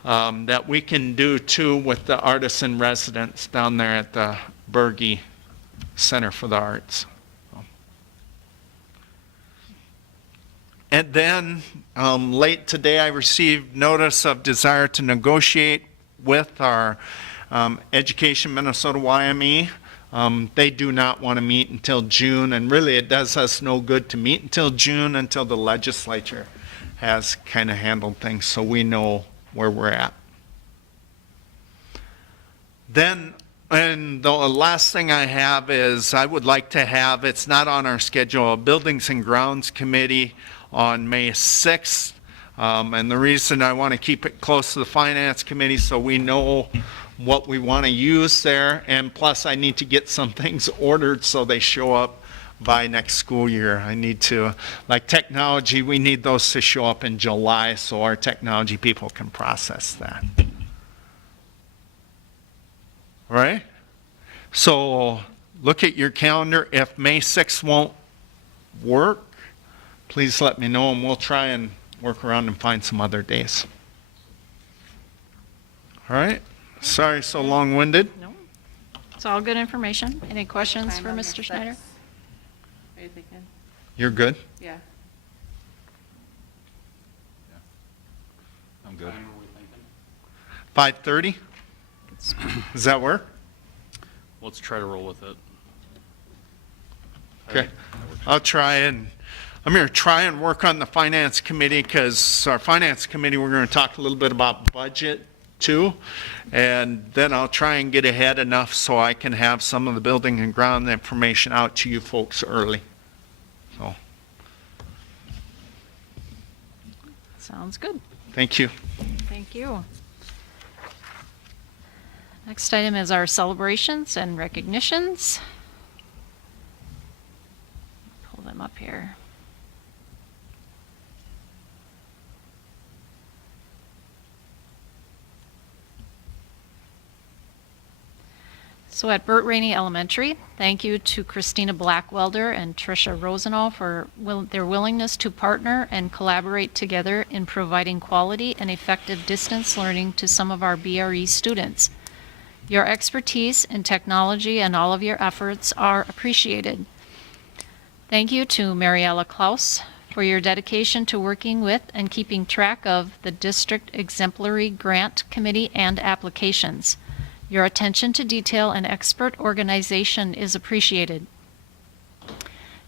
that we can do too with the artists in residence down there at the Berge Center for the Arts. And then late today I received notice of desire to negotiate with our Education Minnesota YME. They do not want to meet until June, and really it does us no good to meet until June, until the legislature has kind of handled things so we know where we're at. Then, and the last thing I have is I would like to have, it's not on our schedule, a Buildings and Grounds Committee on May 6th. And the reason I want to keep it close to the Finance Committee so we know what we want to use there, and plus I need to get some things ordered so they show up by next school year. I need to, like technology, we need those to show up in July so our technology people can process that. All right? So look at your calendar. If May 6th won't work, please let me know and we'll try and work around and find some other days. All right? Sorry, so long-winded. No, it's all good information. Any questions for Mr. Schneider? What are you thinking? You're good? Yeah. I'm good. 5:30? Does that work? Let's try to roll with it. Okay. I'm going to try and work on the Finance Committee, because our Finance Committee, we're going to talk a little bit about budget too. And then I'll try and get ahead enough so I can have some of the building and ground information out to you folks early. So, Sounds good. thank you. Thank you. Next item is our celebrations and recognitions. Pull them up here. So at Burt Rainey Elementary, thank you to Christina Blackwelder and Tricia Rosenau for their willingness to partner and collaborate together in providing quality and effective distance learning to some of our BRE students. Your expertise in technology and all of your efforts are appreciated. Thank you to Mariella Klaus for your dedication to working with and keeping track of the District Exemplary Grant Committee and applications. Your attention to detail and expert organization is appreciated.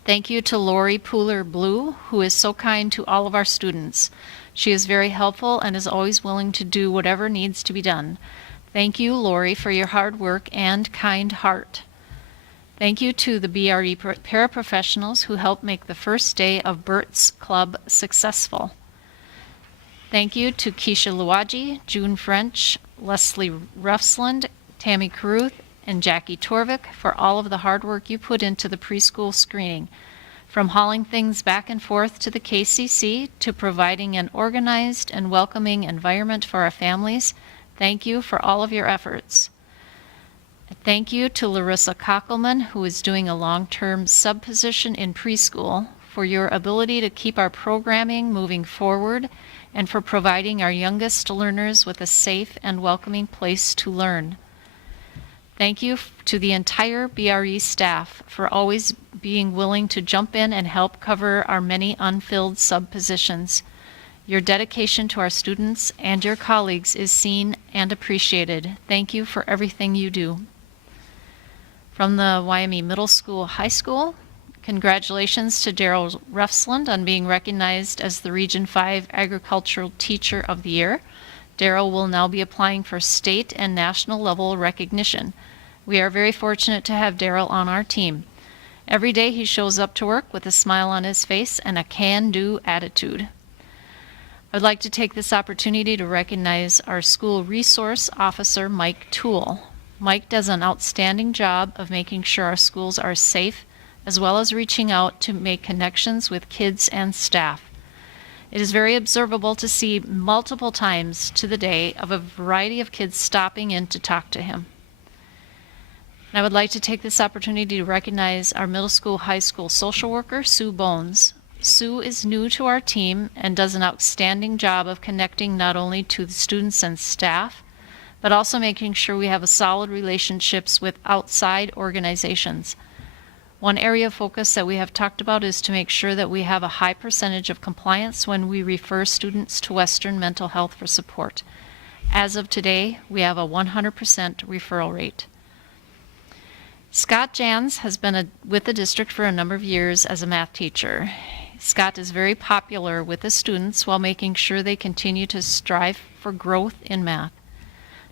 Thank you to Lori Pooler-Blue, who is so kind to all of our students. She is very helpful and is always willing to do whatever needs to be done. Thank you, Lori, for your hard work and kind heart. Thank you to the BRE paraprofessionals who helped make the first day of Burt's Club successful. Thank you to Keisha Luwaji, June French, Leslie Ruffsland, Tammy Caruth, and Jackie Torvik for all of the hard work you put into the preschool screening. From hauling things back and forth to the KCC to providing an organized and welcoming environment for our families, thank you for all of your efforts. Thank you to Larissa Kockelman, who is doing a long-term sub-position in preschool, for your ability to keep our programming moving forward and for providing our youngest learners with a safe and welcoming place to learn. Thank you to the entire BRE staff for always being willing to jump in and help cover our many unfilled sub-positions. Your dedication to our students and your colleagues is seen and appreciated. Thank you for everything you do. From the Wyoming Middle School High School, congratulations to Daryl Ruffsland on being recognized as the Region 5 Agricultural Teacher of the Year. Daryl will now be applying for state and national level recognition. We are very fortunate to have Daryl on our team. Every day he shows up to work with a smile on his face and a can-do attitude. I'd like to take this opportunity to recognize our school resource officer, Mike Toole. Mike does an outstanding job of making sure our schools are safe, as well as reaching out to make connections with kids and staff. It is very observable to see multiple times to the day of a variety of kids stopping in to talk to him. And I would like to take this opportunity to recognize our middle school, high school social worker, Sue Bones. Sue is new to our team and does an outstanding job of connecting not only to the students and staff, but also making sure we have a solid relationships with outside organizations. One area of focus that we have talked about is to make sure that we have a high percentage of compliance when we refer students to Western Mental Health for support. As of today, we have a 100% referral rate. Scott Jans has been with the district for a number of years as a math teacher. Scott is very popular with the students while making sure they continue to strive for growth in math.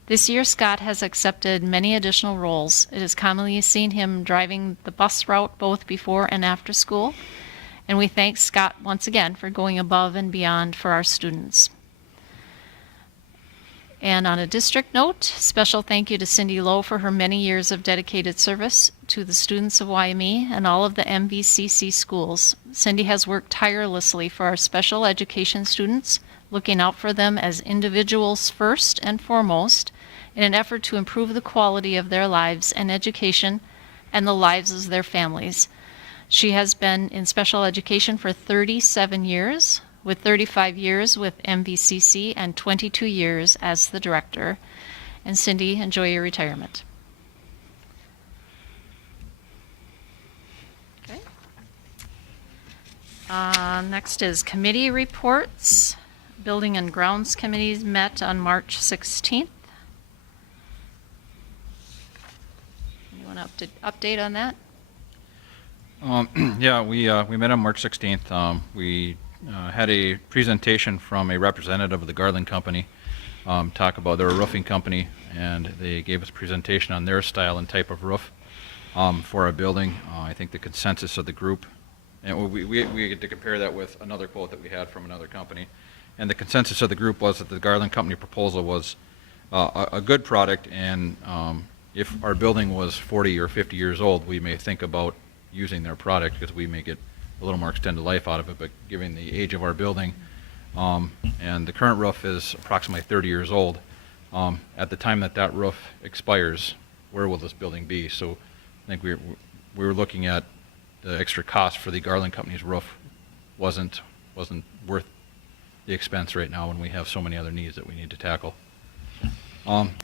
This year, Scott has accepted many additional roles. It is commonly seen him driving the bus route both before and after school, and we thank Scott once again for going above and beyond for our students. And on a district note, special thank you to Cindy Lowe for her many years of dedicated service to the students of Wyoming and all of the MVCC schools. Cindy has worked tirelessly for our special education students, looking out for them as individuals first and foremost, in an effort to improve the quality of their lives and education and the lives of their families. She has been in special education for 37 years, with 35 years with MVCC and 22 years as the director. And Cindy, enjoy your retirement. Okay. Next is committee reports. Building and Grounds Committees met on March 16th. You want to update on that? Yeah, we met on March 16th. We had a presentation from a representative of the Garland Company, talk about their roofing company, and they gave us a presentation on their style and type of roof for our building. I think the consensus of the group, and we get to compare that with another quote that we had from another company, and the consensus of the group was that the Garland Company proposal was a good product, and if our building was 40 or 50 years old, we may think about using their product because we may get a little more extended life out of it, but given the age of our building, and the current roof is approximately 30 years old, at the time that that roof expires, where will this building be? So I think we were looking at the extra cost for the Garland Company's roof wasn't worth the expense right now when we have so many other needs that we need to tackle.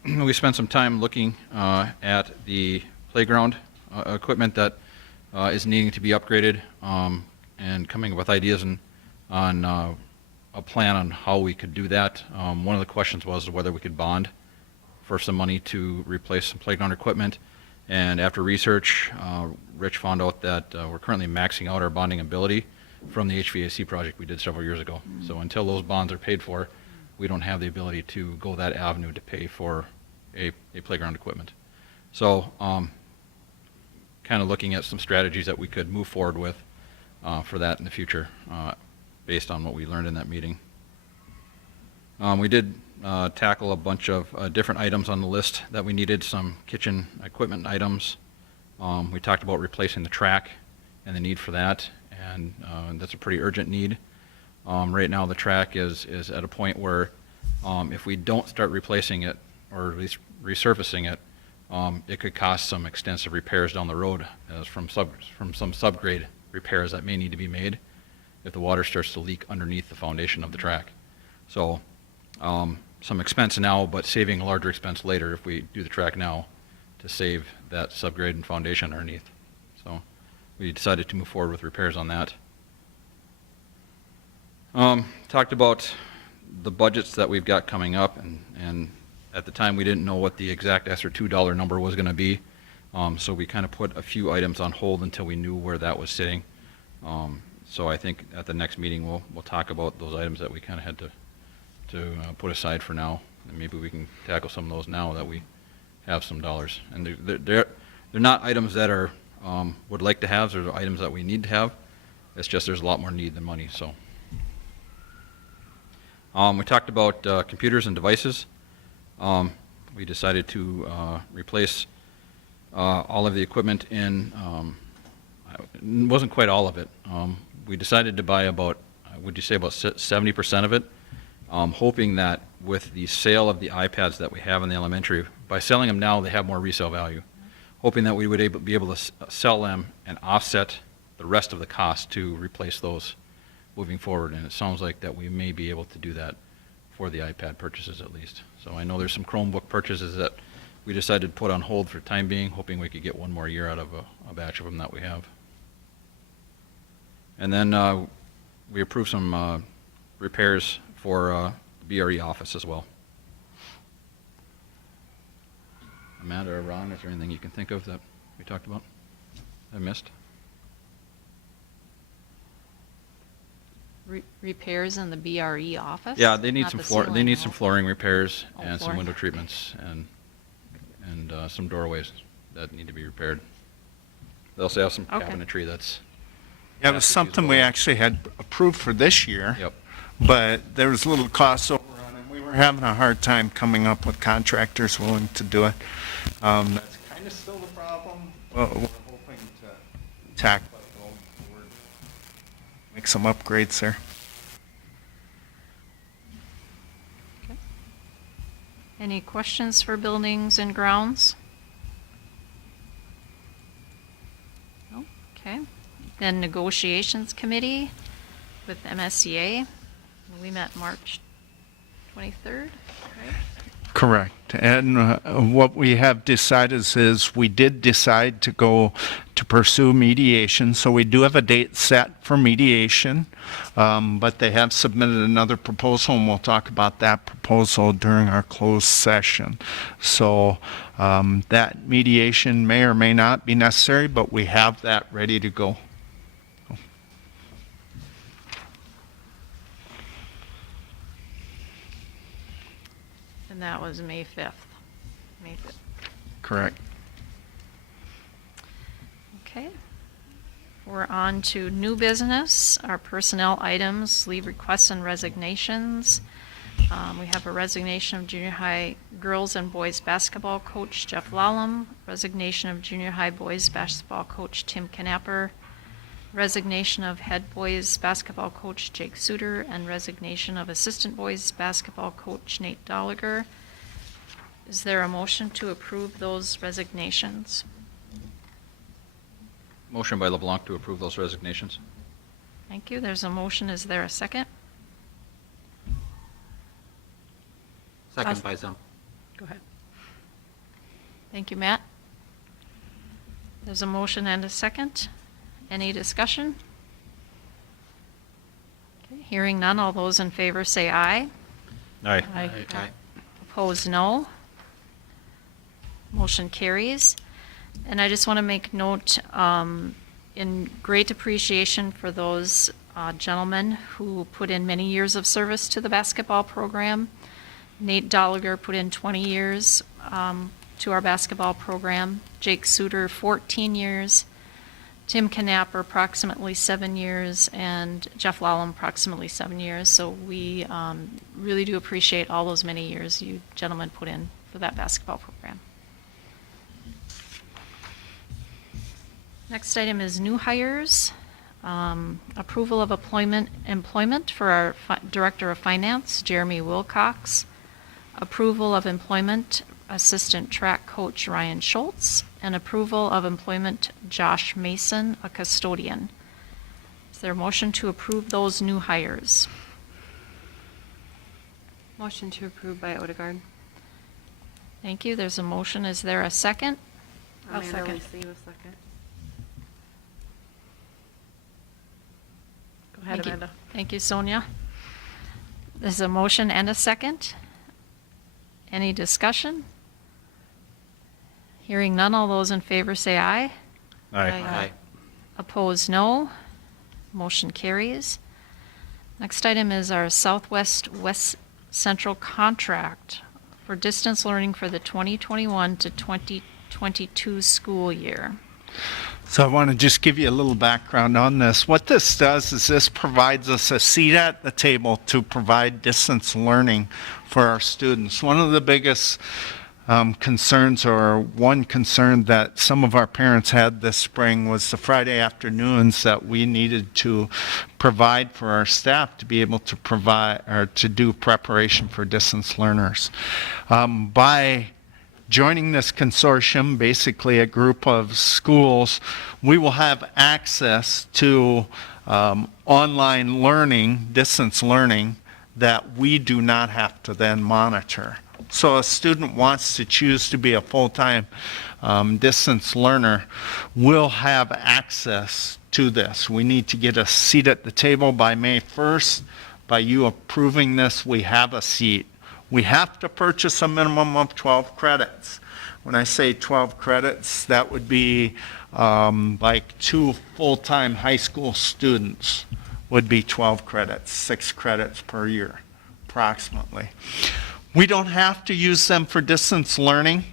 We spent some time looking at the playground equipment that is needing to be upgraded, and coming up with ideas on a plan on how we could do that. One of the questions was whether we could bond for some money to replace some playground equipment. And after research, Rich found out that we're currently maxing out our bonding ability from the HVAC project we did several years ago. So until those bonds are paid for, we don't have the ability to go that avenue to pay for a playground equipment. So kind of looking at some strategies that we could move forward with for that in the future based on what we learned in that meeting. We did tackle a bunch of different items on the list that we needed, some kitchen equipment items. We talked about replacing the track and the need for that, and that's a pretty urgent need. Right now the track is at a point where if we don't start replacing it, or at least resurfacing it, it could cost some extensive repairs down the road from some subgrade repairs that may need to be made if the water starts to leak underneath the foundation of the track. So some expense now, but saving a larger expense later if we do the track now to save that subgrade and foundation underneath. So we decided to move forward with repairs on that. Talked about the budgets that we've got coming up, and at the time we didn't know what the exact ESSER $2 number was going to be, so we kind of put a few items on hold until we knew where that was sitting. So I think at the next meeting we'll talk about those items that we kind of had to put aside for now, and maybe we can tackle some of those now that we have some dollars. And they're not items that are would like to have. They're items that we need to have. It's just there's a lot more need than money. So we talked about computers and devices. We decided to replace all of the equipment in. It wasn't quite all of it. We decided to buy about, would you say about 70% of it, hoping that with the sale of the iPads that we have in the elementary, by selling them now, they have more resale value. Hoping that we would be able to sell them and offset the rest of the cost to replace those moving forward. And it sounds like that we may be able to do that for the iPad purchases at least. So I know there's some Chromebook purchases that we decided to put on hold for the time being, hoping we could get one more year out of a batch of them that we have. And then we approved some repairs for the BRE office as well. Amanda or Ron, is there anything you can think of that we talked about I missed? Repairs in the BRE office? Yeah, they need Not some the ceiling, they need some no. flooring repairs Oh, and some flooring. window treatments and some doorways that need to be repaired. They also have some Okay. cabinetry that's. Yeah, it was something we actually had approved for this year. Yep. But there was a little cost overrun, and we were having a hard time coming up with contractors willing to do it. That's kind of still the problem. Well, we're hoping to tackle it going forward, make some upgrades there. Okay. Any questions for buildings and grounds? No? Okay. Then negotiations committee with MSCA. We met March 23rd, right? Correct. And what we have decided is we did decide to go to pursue mediation. So we do have a date set for mediation, but they have submitted another proposal, and we'll talk about that proposal during our closed session. So that mediation may or may not be necessary, but we have that ready to go. And that was May 5th. May 5th. Correct. Okay. We're on to new business, our personnel items, leave requests and resignations. We have a resignation of junior high girls and boys basketball coach Jeff Lallam, resignation of junior high boys basketball coach Tim Knapper, resignation of head boys basketball coach Jake Suter, and resignation of assistant boys basketball coach Nate Dolliger. Is there a motion to approve those resignations? Motion by LeBlanc to approve those resignations. Thank you. There's a motion. Is there a second? Second by Zempel. Go ahead. Thank you, Matt. There's a motion and a second. Any discussion? Okay, hearing none, all those in favor say aye. Aye. Aye. Aye. Opposed, no. Motion carries. And I just want to make note, in great appreciation for those gentlemen who put in many years of service to the basketball program. Nate Dolliger put in 20 years to our basketball program. Jake Suter, 14 years. Tim Knapper, approximately 7 years. And Jeff Lallam, approximately 7 years. So we really do appreciate all those many years you gentlemen put in for that basketball program. Next item is new hires. Approval of employment for our Director of Finance, Jeremy Wilcox. Approval of employment, Assistant Track Coach Ryan Schultz. And approval of employment, Josh Mason, a custodian. Is there a motion to approve those new hires? Motion to approve by Odegaard. Thank you. There's a motion. Is there a second? I'll Amanda second. Lacey was second. Go ahead, Thank you. Amanda. Thank you, Sonia. There's a motion and a second. Any discussion? Hearing none, all those in favor say aye. Aye. Opposed, no. Motion carries. Next item is our Southwest West Central contract for distance learning for the 2021 to 2022 school year. So I want to just give you a little background on this. What this does is this provides us a seat at the table to provide distance learning for our students. One of the biggest concerns, or one concern that some of our parents had this spring, was the Friday afternoons that we needed to provide for our staff to be able to provide or to do preparation for distance learners. By joining this consortium, basically a group of schools, we will have access to online learning, distance learning, that we do not have to then monitor. So a student wants to choose to be a full-time distance learner will have access to this. We need to get a seat at the table by May 1st. By you approving this, we have a seat. We have to purchase a minimum of 12 credits. When I say 12 credits, that would be like 2 full-time high school students would be 12 credits, 6 credits per year, approximately. We don't have to use them for distance learning.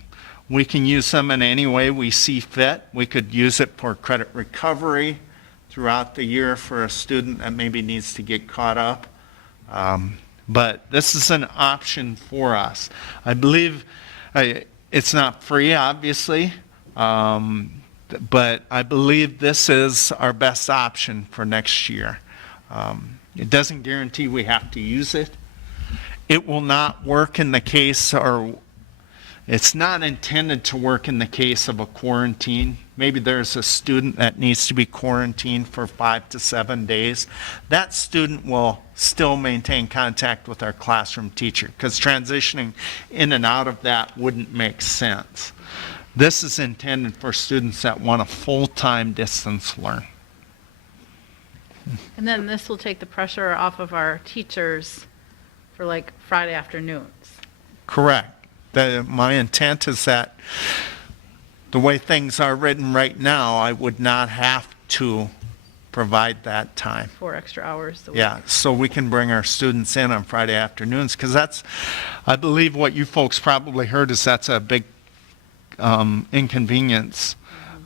We can use them in any way we see fit. We could use it for credit recovery throughout the year for a student that maybe needs to get caught up. But this is an option for us. I believe it's not free, obviously, but I believe this is our best option for next year. It doesn't guarantee we have to use it. It will not work in the case, or it's not intended to work in the case of a quarantine. Maybe there's a student that needs to be quarantined for 5 to 7 days. That student will still maintain contact with our classroom teacher, because transitioning in and out of that wouldn't make sense. This is intended for students that want a full-time distance learn. And then this will take the pressure off of our teachers for like Friday afternoons. Correct. My intent is that the way things are written right now, I would not have to provide that time. 4 extra hours a week. Yeah, so we can bring our students in on Friday afternoons, because that's, I believe what you folks probably heard is that's a big inconvenience,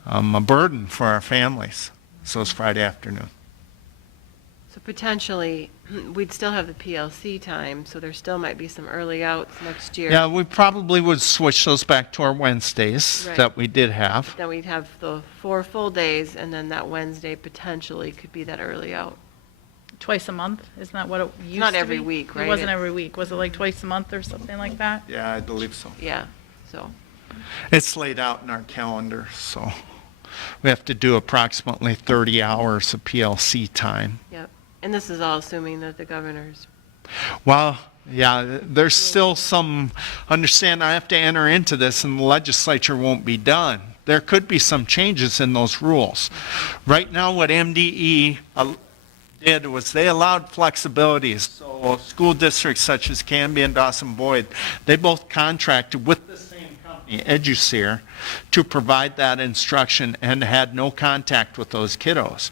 a burden for our families. So it's Friday afternoon. So potentially, we'd still have the PLC time, so there still might be some early outs next year. Yeah, we probably would switch those back to our Wednesdays Right. that we did have. Then we'd have the 4 full days, and then that Wednesday potentially could be that early out. Twice a month, isn't that what it used to be? Not every week, right? It wasn't It's- every week. Was it like twice a month or something like that? Yeah, I believe so. Yeah, so, It's laid out in our calendar, so we have to do approximately 30 hours of PLC time. yep. And this is all assuming that the governor's, Well, yeah, there's still some, understand I have to enter into this and the legislature won't be done. There could be some changes in those rules. Right now, what MDE did was they allowed flexibilities. So school districts such as Canby and Dawson Boyd, they both contracted with the same company, EduSeer, to provide that instruction and had no contact with those kiddos.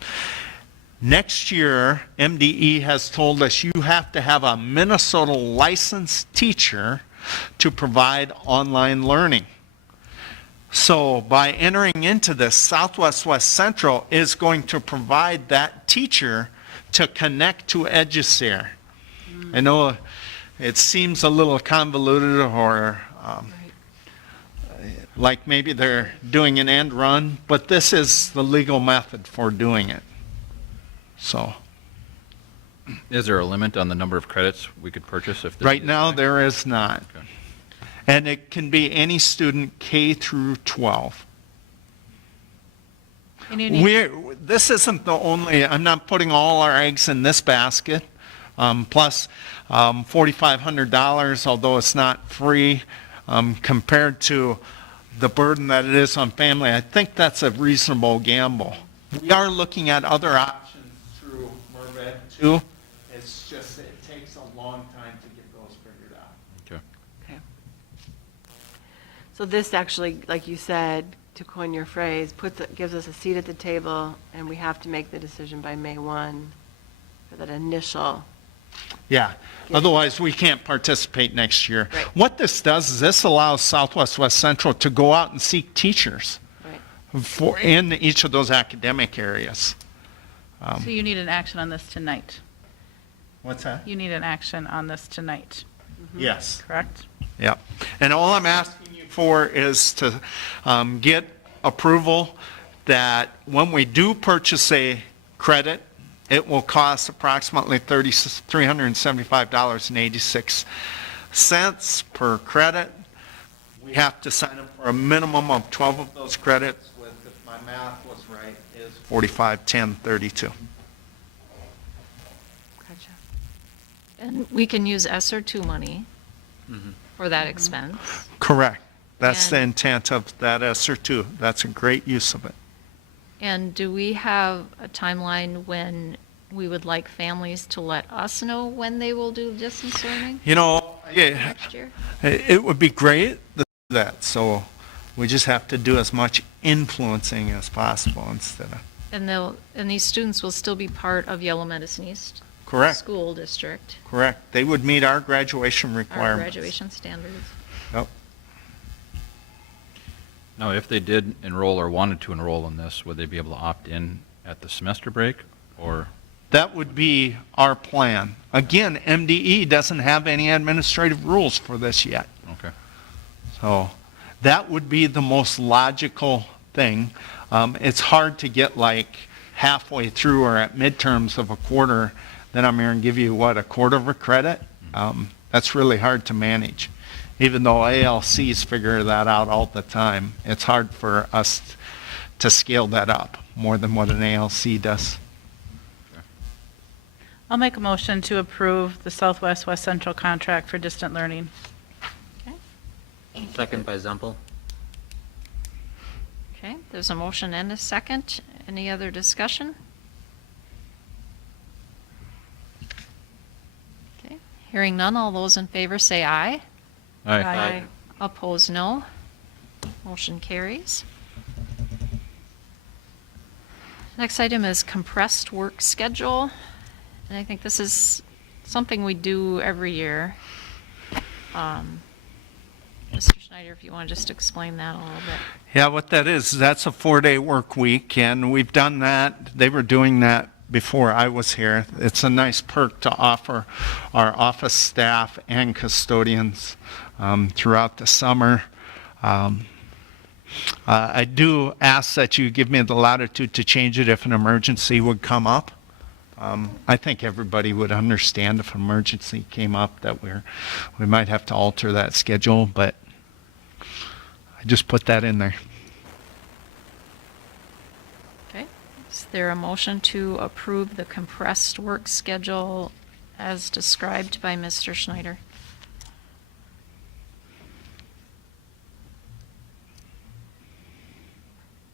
Next year, MDE has told us you have to have a Minnesota licensed teacher to provide online learning. So by entering into this, Southwest West Central is going to provide that teacher to connect to EduSeer. I know it seems a little convoluted or like maybe they're doing an end run, but this is the legal method for doing it. So Is there a limit on the number of credits we could purchase if this right is now like- there is not. Okay. And it can be any student K through 12. And you need, This isn't the only, I'm not putting all our eggs in this basket. Plus $4,500, although it's not free, compared to the burden that it is on family, I think that's a reasonable gamble. We are looking at other options through Merved too. It's just, it takes a long time to get those figured out. Okay. okay. So this actually, like you said, to coin your phrase, gives us a seat at the table, and we have to make the decision by May 1 for that initial. Yeah, otherwise we can't participate next year. Right. What this does is this allows Southwest West Central to go out and seek teachers Right. in each of those academic areas. so you need an action on this tonight. What's that? You need an action on this tonight, Yes. correct? Yep. And all I'm asking you for is to get approval that when we do purchase a credit, it will cost approximately $375.86 per credit. We have to sign up for a minimum of 12 of those credits with, if my math was right, is 45, 10, 32. Gotcha. And we can use ESSER 2 money for that expense. Correct. That's the And- intent of that ESSER too. That's a great use of it. And do we have a timeline when we would like families to let us know when they will do distance learning You know, yeah, next year? it would be great to do that. So we just have to do as much influencing as possible instead of. And these students will still be part of Yellow Medicine East Correct. School District, Correct. They would meet our graduation our requirements. graduation standards. Yep. Now, if they did enroll or wanted to enroll in this, would they be able to opt in at the semester break or? That would be our plan. Again, MDE doesn't have any administrative rules for this yet. Okay. So that would be the most logical thing. It's hard to get like halfway through or at midterms of a quarter, then I'm here and give you, what, a quarter of a credit? That's really hard to manage. Even though ALCs figure that out all the time, it's hard for us to scale that up more than what an ALC does. I'll make a motion to approve the Southwest West Central contract for distant learning. Second by Zempel. Okay, there's a motion and a second. Any other discussion? Okay, hearing none, all those in favor say aye. Aye. Opposed, no. Motion carries. Next item is compressed work schedule. And I think this is something we do every year. Mr. Schneider, if you want to just explain that a little bit. Yeah, what that is, that's a 4-day work week, and we've done that. They were doing that before I was here. It's a nice perk to offer our office staff and custodians throughout the summer. I do ask that you give me the latitude to change it if an emergency would come up. I think everybody would understand if an emergency came up that we might have to alter that schedule, but I just put that in there. Okay. Is there a motion to approve the compressed work schedule as described by Mr. Schneider?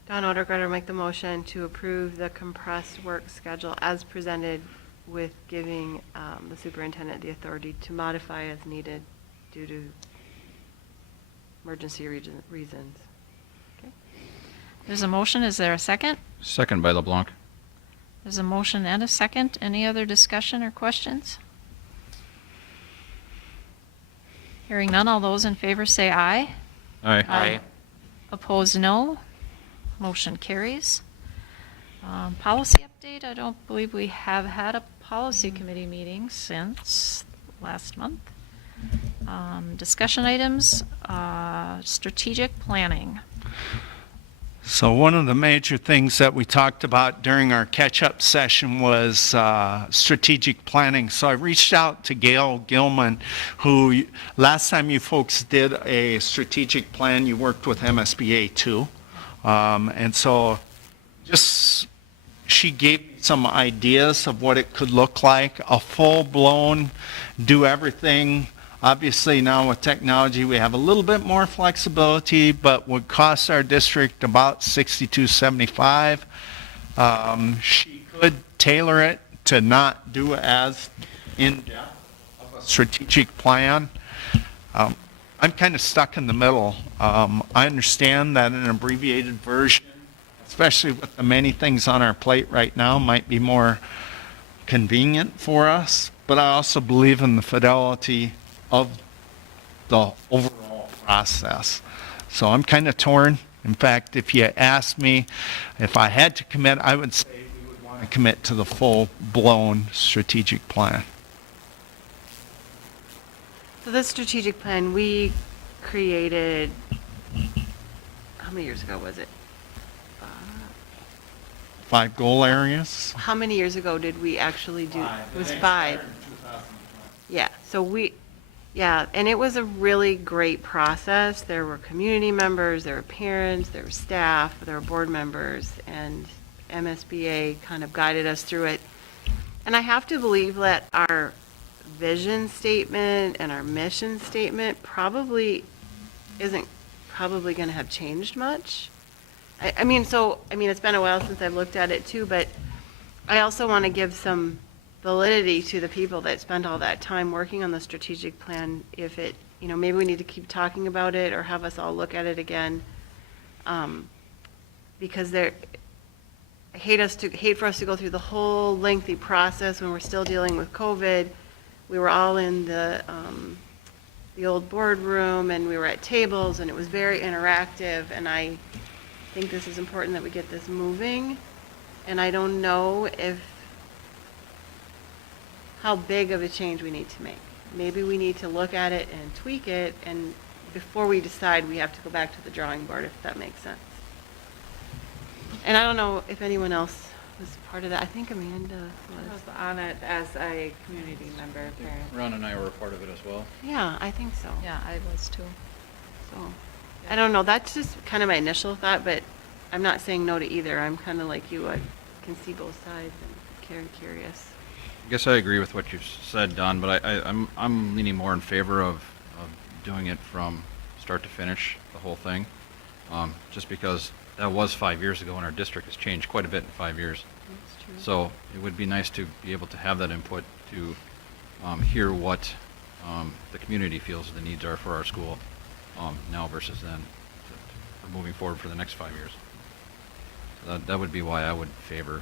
Don Odegaard will make the motion to approve the compressed work schedule as presented with giving the superintendent the authority to modify as needed due to emergency reasons. Okay. There's a motion. Is there a second? Second by LeBlanc. There's a motion and a second. Any other discussion or questions? Hearing none, all those in favor say aye. Aye. Aye. Opposed, no. Motion carries. Policy update, I don't believe we have had a policy committee meeting since last month. Discussion items, strategic planning. So one of the major things that we talked about during our catch-up session was strategic planning. So I reached out to Gail Gilman, who last time you folks did a strategic plan, you worked with MSBA too. And so just she gave me some ideas of what it could look like, a full-blown do everything. Obviously now with technology we have a little bit more flexibility, but would cost our district about $62.75. She could tailor it to not do as in-depth of a strategic plan. I'm kind of stuck in the middle. I understand that an abbreviated version, especially with the many things on our plate right now, might be more convenient for us, but I also believe in the fidelity of the overall process. So I'm kind of torn. In fact, if you asked me if I had to commit, I would say we would want to commit to the full-blown strategic plan. So this strategic plan we created, how many years ago was it? 5 goal areas. How many years ago did we actually do? It was 5. Started in 2020. Yeah, so yeah, and it was a really great process. There were community members, there were parents, there were staff, there were board members, and MSBA kind of guided us through it. And I have to believe that our vision statement and our mission statement isn't probably going to have changed much. I mean, it's been a while since I've looked at it too, but I also want to give some validity to the people that spent all that time working on the strategic plan. If it, maybe we need to keep talking about it or have us all look at it again. Because I hate for us to go through the whole lengthy process when we're still dealing with COVID. We were all in the old boardroom and we were at tables and it was very interactive, and I think this is important that we get this moving. And I don't know how big of a change we need to make. Maybe we need to look at it and tweak it, and before we decide, we have to go back to the drawing board, if that makes sense. And I don't know if anyone else was part of that. I think Amanda I was. was on it as a community member, parent. Ron and I were a part of it as well. Yeah, I think so. Yeah, I was too. So, I don't know, that's just kind of my initial thought, but I'm not saying no to either. I'm kind of like you, I can see both sides and curious. I guess I agree with what you said, Don, but I'm leaning more in favor of doing it from start to finish, the whole thing. Just because that was 5 years ago and our district has changed quite a bit in 5 years. That's true. So it would be nice to be able to have that input to hear what the community feels the needs are for our school now versus then, for moving forward for the next 5 years. So that would be why I would favor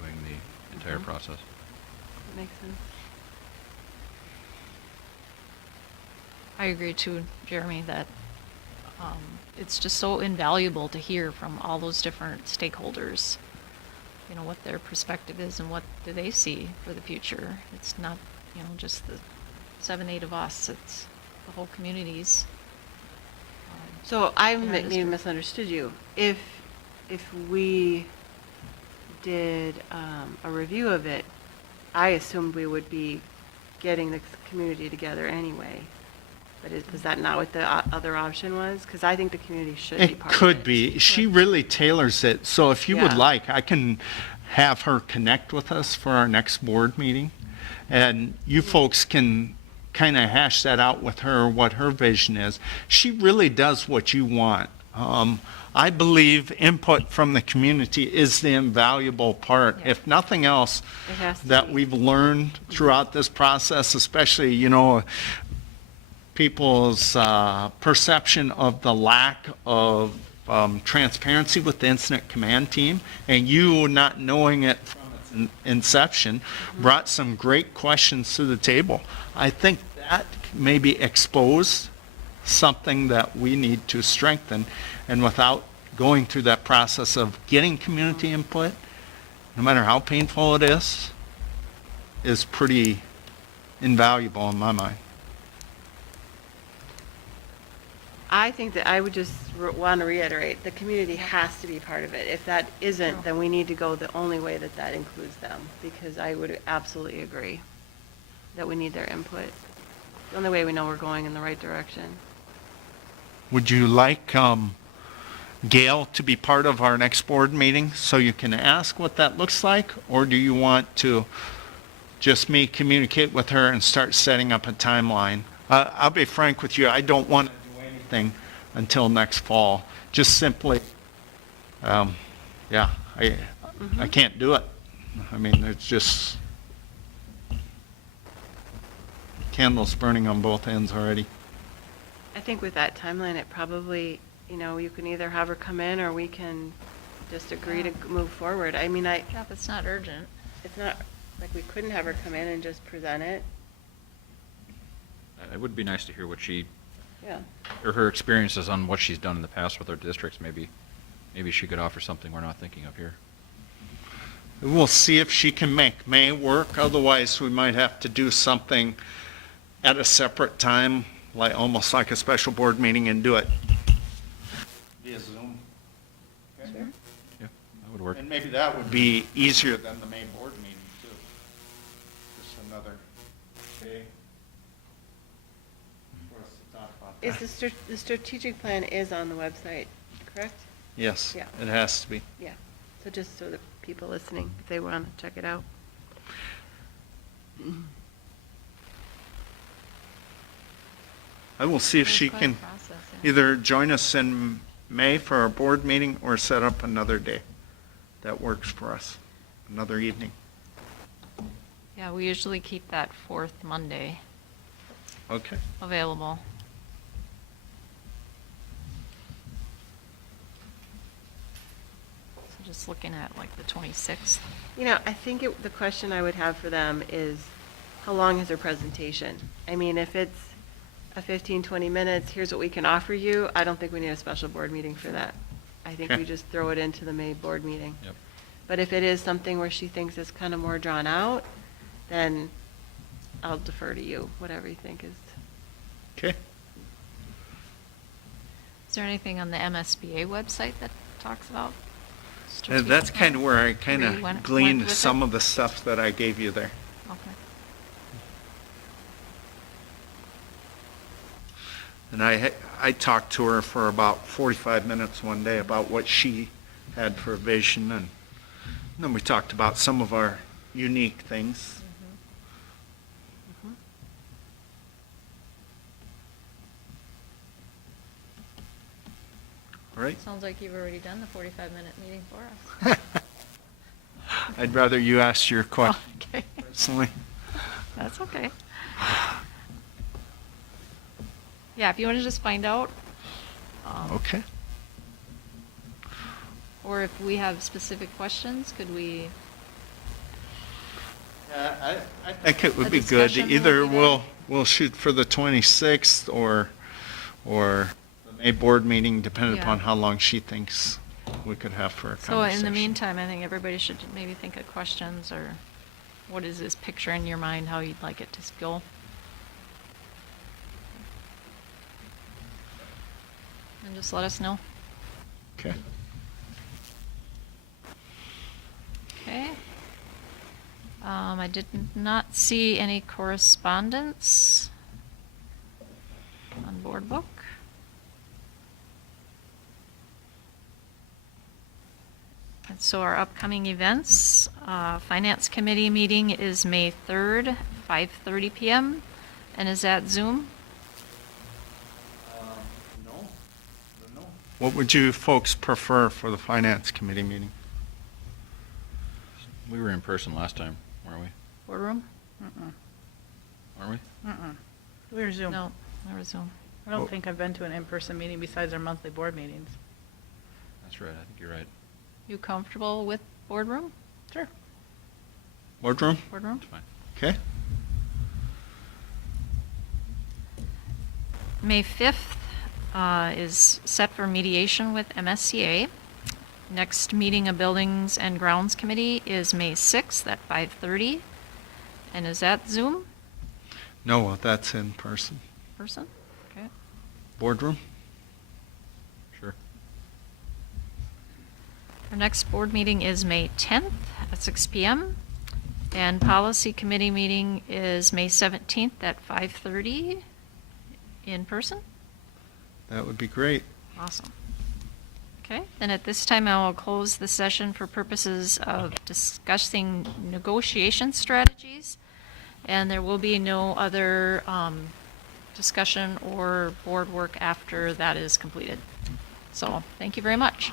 doing the entire process. That makes sense. I agree too, Jeremy, that it's just so invaluable to hear from all those different stakeholders you know, what their perspective is and what do they see for the future. It's not, you know, just the 7, 8 of us, it's the whole communities. So I in our maybe district. misunderstood you. If we did a review of it, I assumed we would be getting the community together anyway. But was that not what the other option was? Because I think the community should be It part of it. could be. She really tailors it. So if you would Yeah. like, I can have her connect with us for our next board meeting. And you folks can kind of hash that out with her, what her vision is. She really does what you want. I believe input from the community is the invaluable part. Yeah. If nothing else, It has to that be. we've learned throughout this process, especially, you know, people's perception of the lack of transparency with the incident command team, and you not knowing it from its inception brought some great questions to the table. I think that maybe exposed something that we need to strengthen, and without going through that process of getting community input, no matter how painful it is pretty invaluable in my mind. I think that I would just want to reiterate, the community has to be part of it. If that isn't, then we need to go the only way that that includes them, because I would absolutely agree that we need their input. The only way we know we're going in the right direction. Would you like Gail to be part of our next board meeting so you can ask what that looks like? Or do you want to just me communicate with her and start setting up a timeline? I'll be frank with you, I don't want to do anything until next fall. Just simply, I can't do it. I mean, there's just candles burning on both ends already. I think with that timeline, it probably, you know, you can either have her come in or we can just agree to move forward. I mean, Yeah, if it's not urgent. it's not like we couldn't have her come in and just present it. It would be nice to hear what Yeah. or her experiences on what she's done in the past with our districts. Maybe she could offer something we're not thinking of here. We'll see if she can make May work. Otherwise, we might have to do something at a separate time, like almost like a special board meeting, and do it via Zoom. Sure. Yeah, that would work. And maybe that would be easier than the main board meeting too. Just another day for us to talk about Is that. the strategic plan is on the website, correct? Yes, Yeah. it has to be. Yeah. So just so that people listening, if they want to check it out. I will see if It's she quite a can process, yeah. either join us in May for our board meeting or set up another day that works for us, another evening. Yeah, we usually keep that fourth Monday Okay. available. So just looking at like the 26th. You know, I think the question I would have for them is, how long is their presentation? I mean, if it's a 15, 20 minutes, here's what we can offer you, I don't think we need a special board meeting for that. I think Okay. we just throw it into the May board meeting. Yep. But if it is something where she thinks it's kind of more drawn out, then I'll defer to you, whatever you think is. Okay. Is there anything on the MSBA website that talks about? And that's kind of where I kind Where you went of gleaned with it? some of the stuff that I gave you there. Okay. And I talked to her for about 45 minutes one day about what she had for a vision, and then we talked about some of our unique things. All right. Sounds like you've already done the 45-minute meeting for us. I'd rather you ask your question Okay, personally. that's okay. Yeah, if you want to just find out. Okay. Or if we have specific questions, could we? Yeah, I think it would A be good. discussion would Either be good. we'll shoot for the 26th or the May board meeting, depending Yeah. upon how long she thinks we could have for a So conversation. in the meantime, I think everybody should maybe think of questions, or what is this picture in your mind, how you'd like it to go? And just let us know. Okay. Okay. I did not see any correspondence on board book. And so our upcoming events, Finance Committee meeting is May 3rd, 5:30 PM. And is that Zoom? What would you folks prefer for the Finance Committee meeting? We were in person last time, weren't we? Boardroom? Weren't we? We're Zoom. No, there was Zoom. I don't think I've been to an in-person meeting besides our monthly board meetings. That's right, I think you're right. You comfortable with boardroom? Sure. Boardroom? Boardroom? It's fine. Okay. May 5th is set for mediation with MSCA. Next meeting of Buildings and Grounds Committee is May 6th at 5:30. And is that Zoom No, that's in person. person? Okay. Boardroom? Sure. Our next board meeting is May 10th at 6 PM. And Policy Committee meeting is May 17th at 5:30 in person. That would be great. Awesome. Okay, then at this time, I will close the session for purposes of discussing negotiation strategies. And there will be no other discussion or board work after that is completed. So, thank you very much.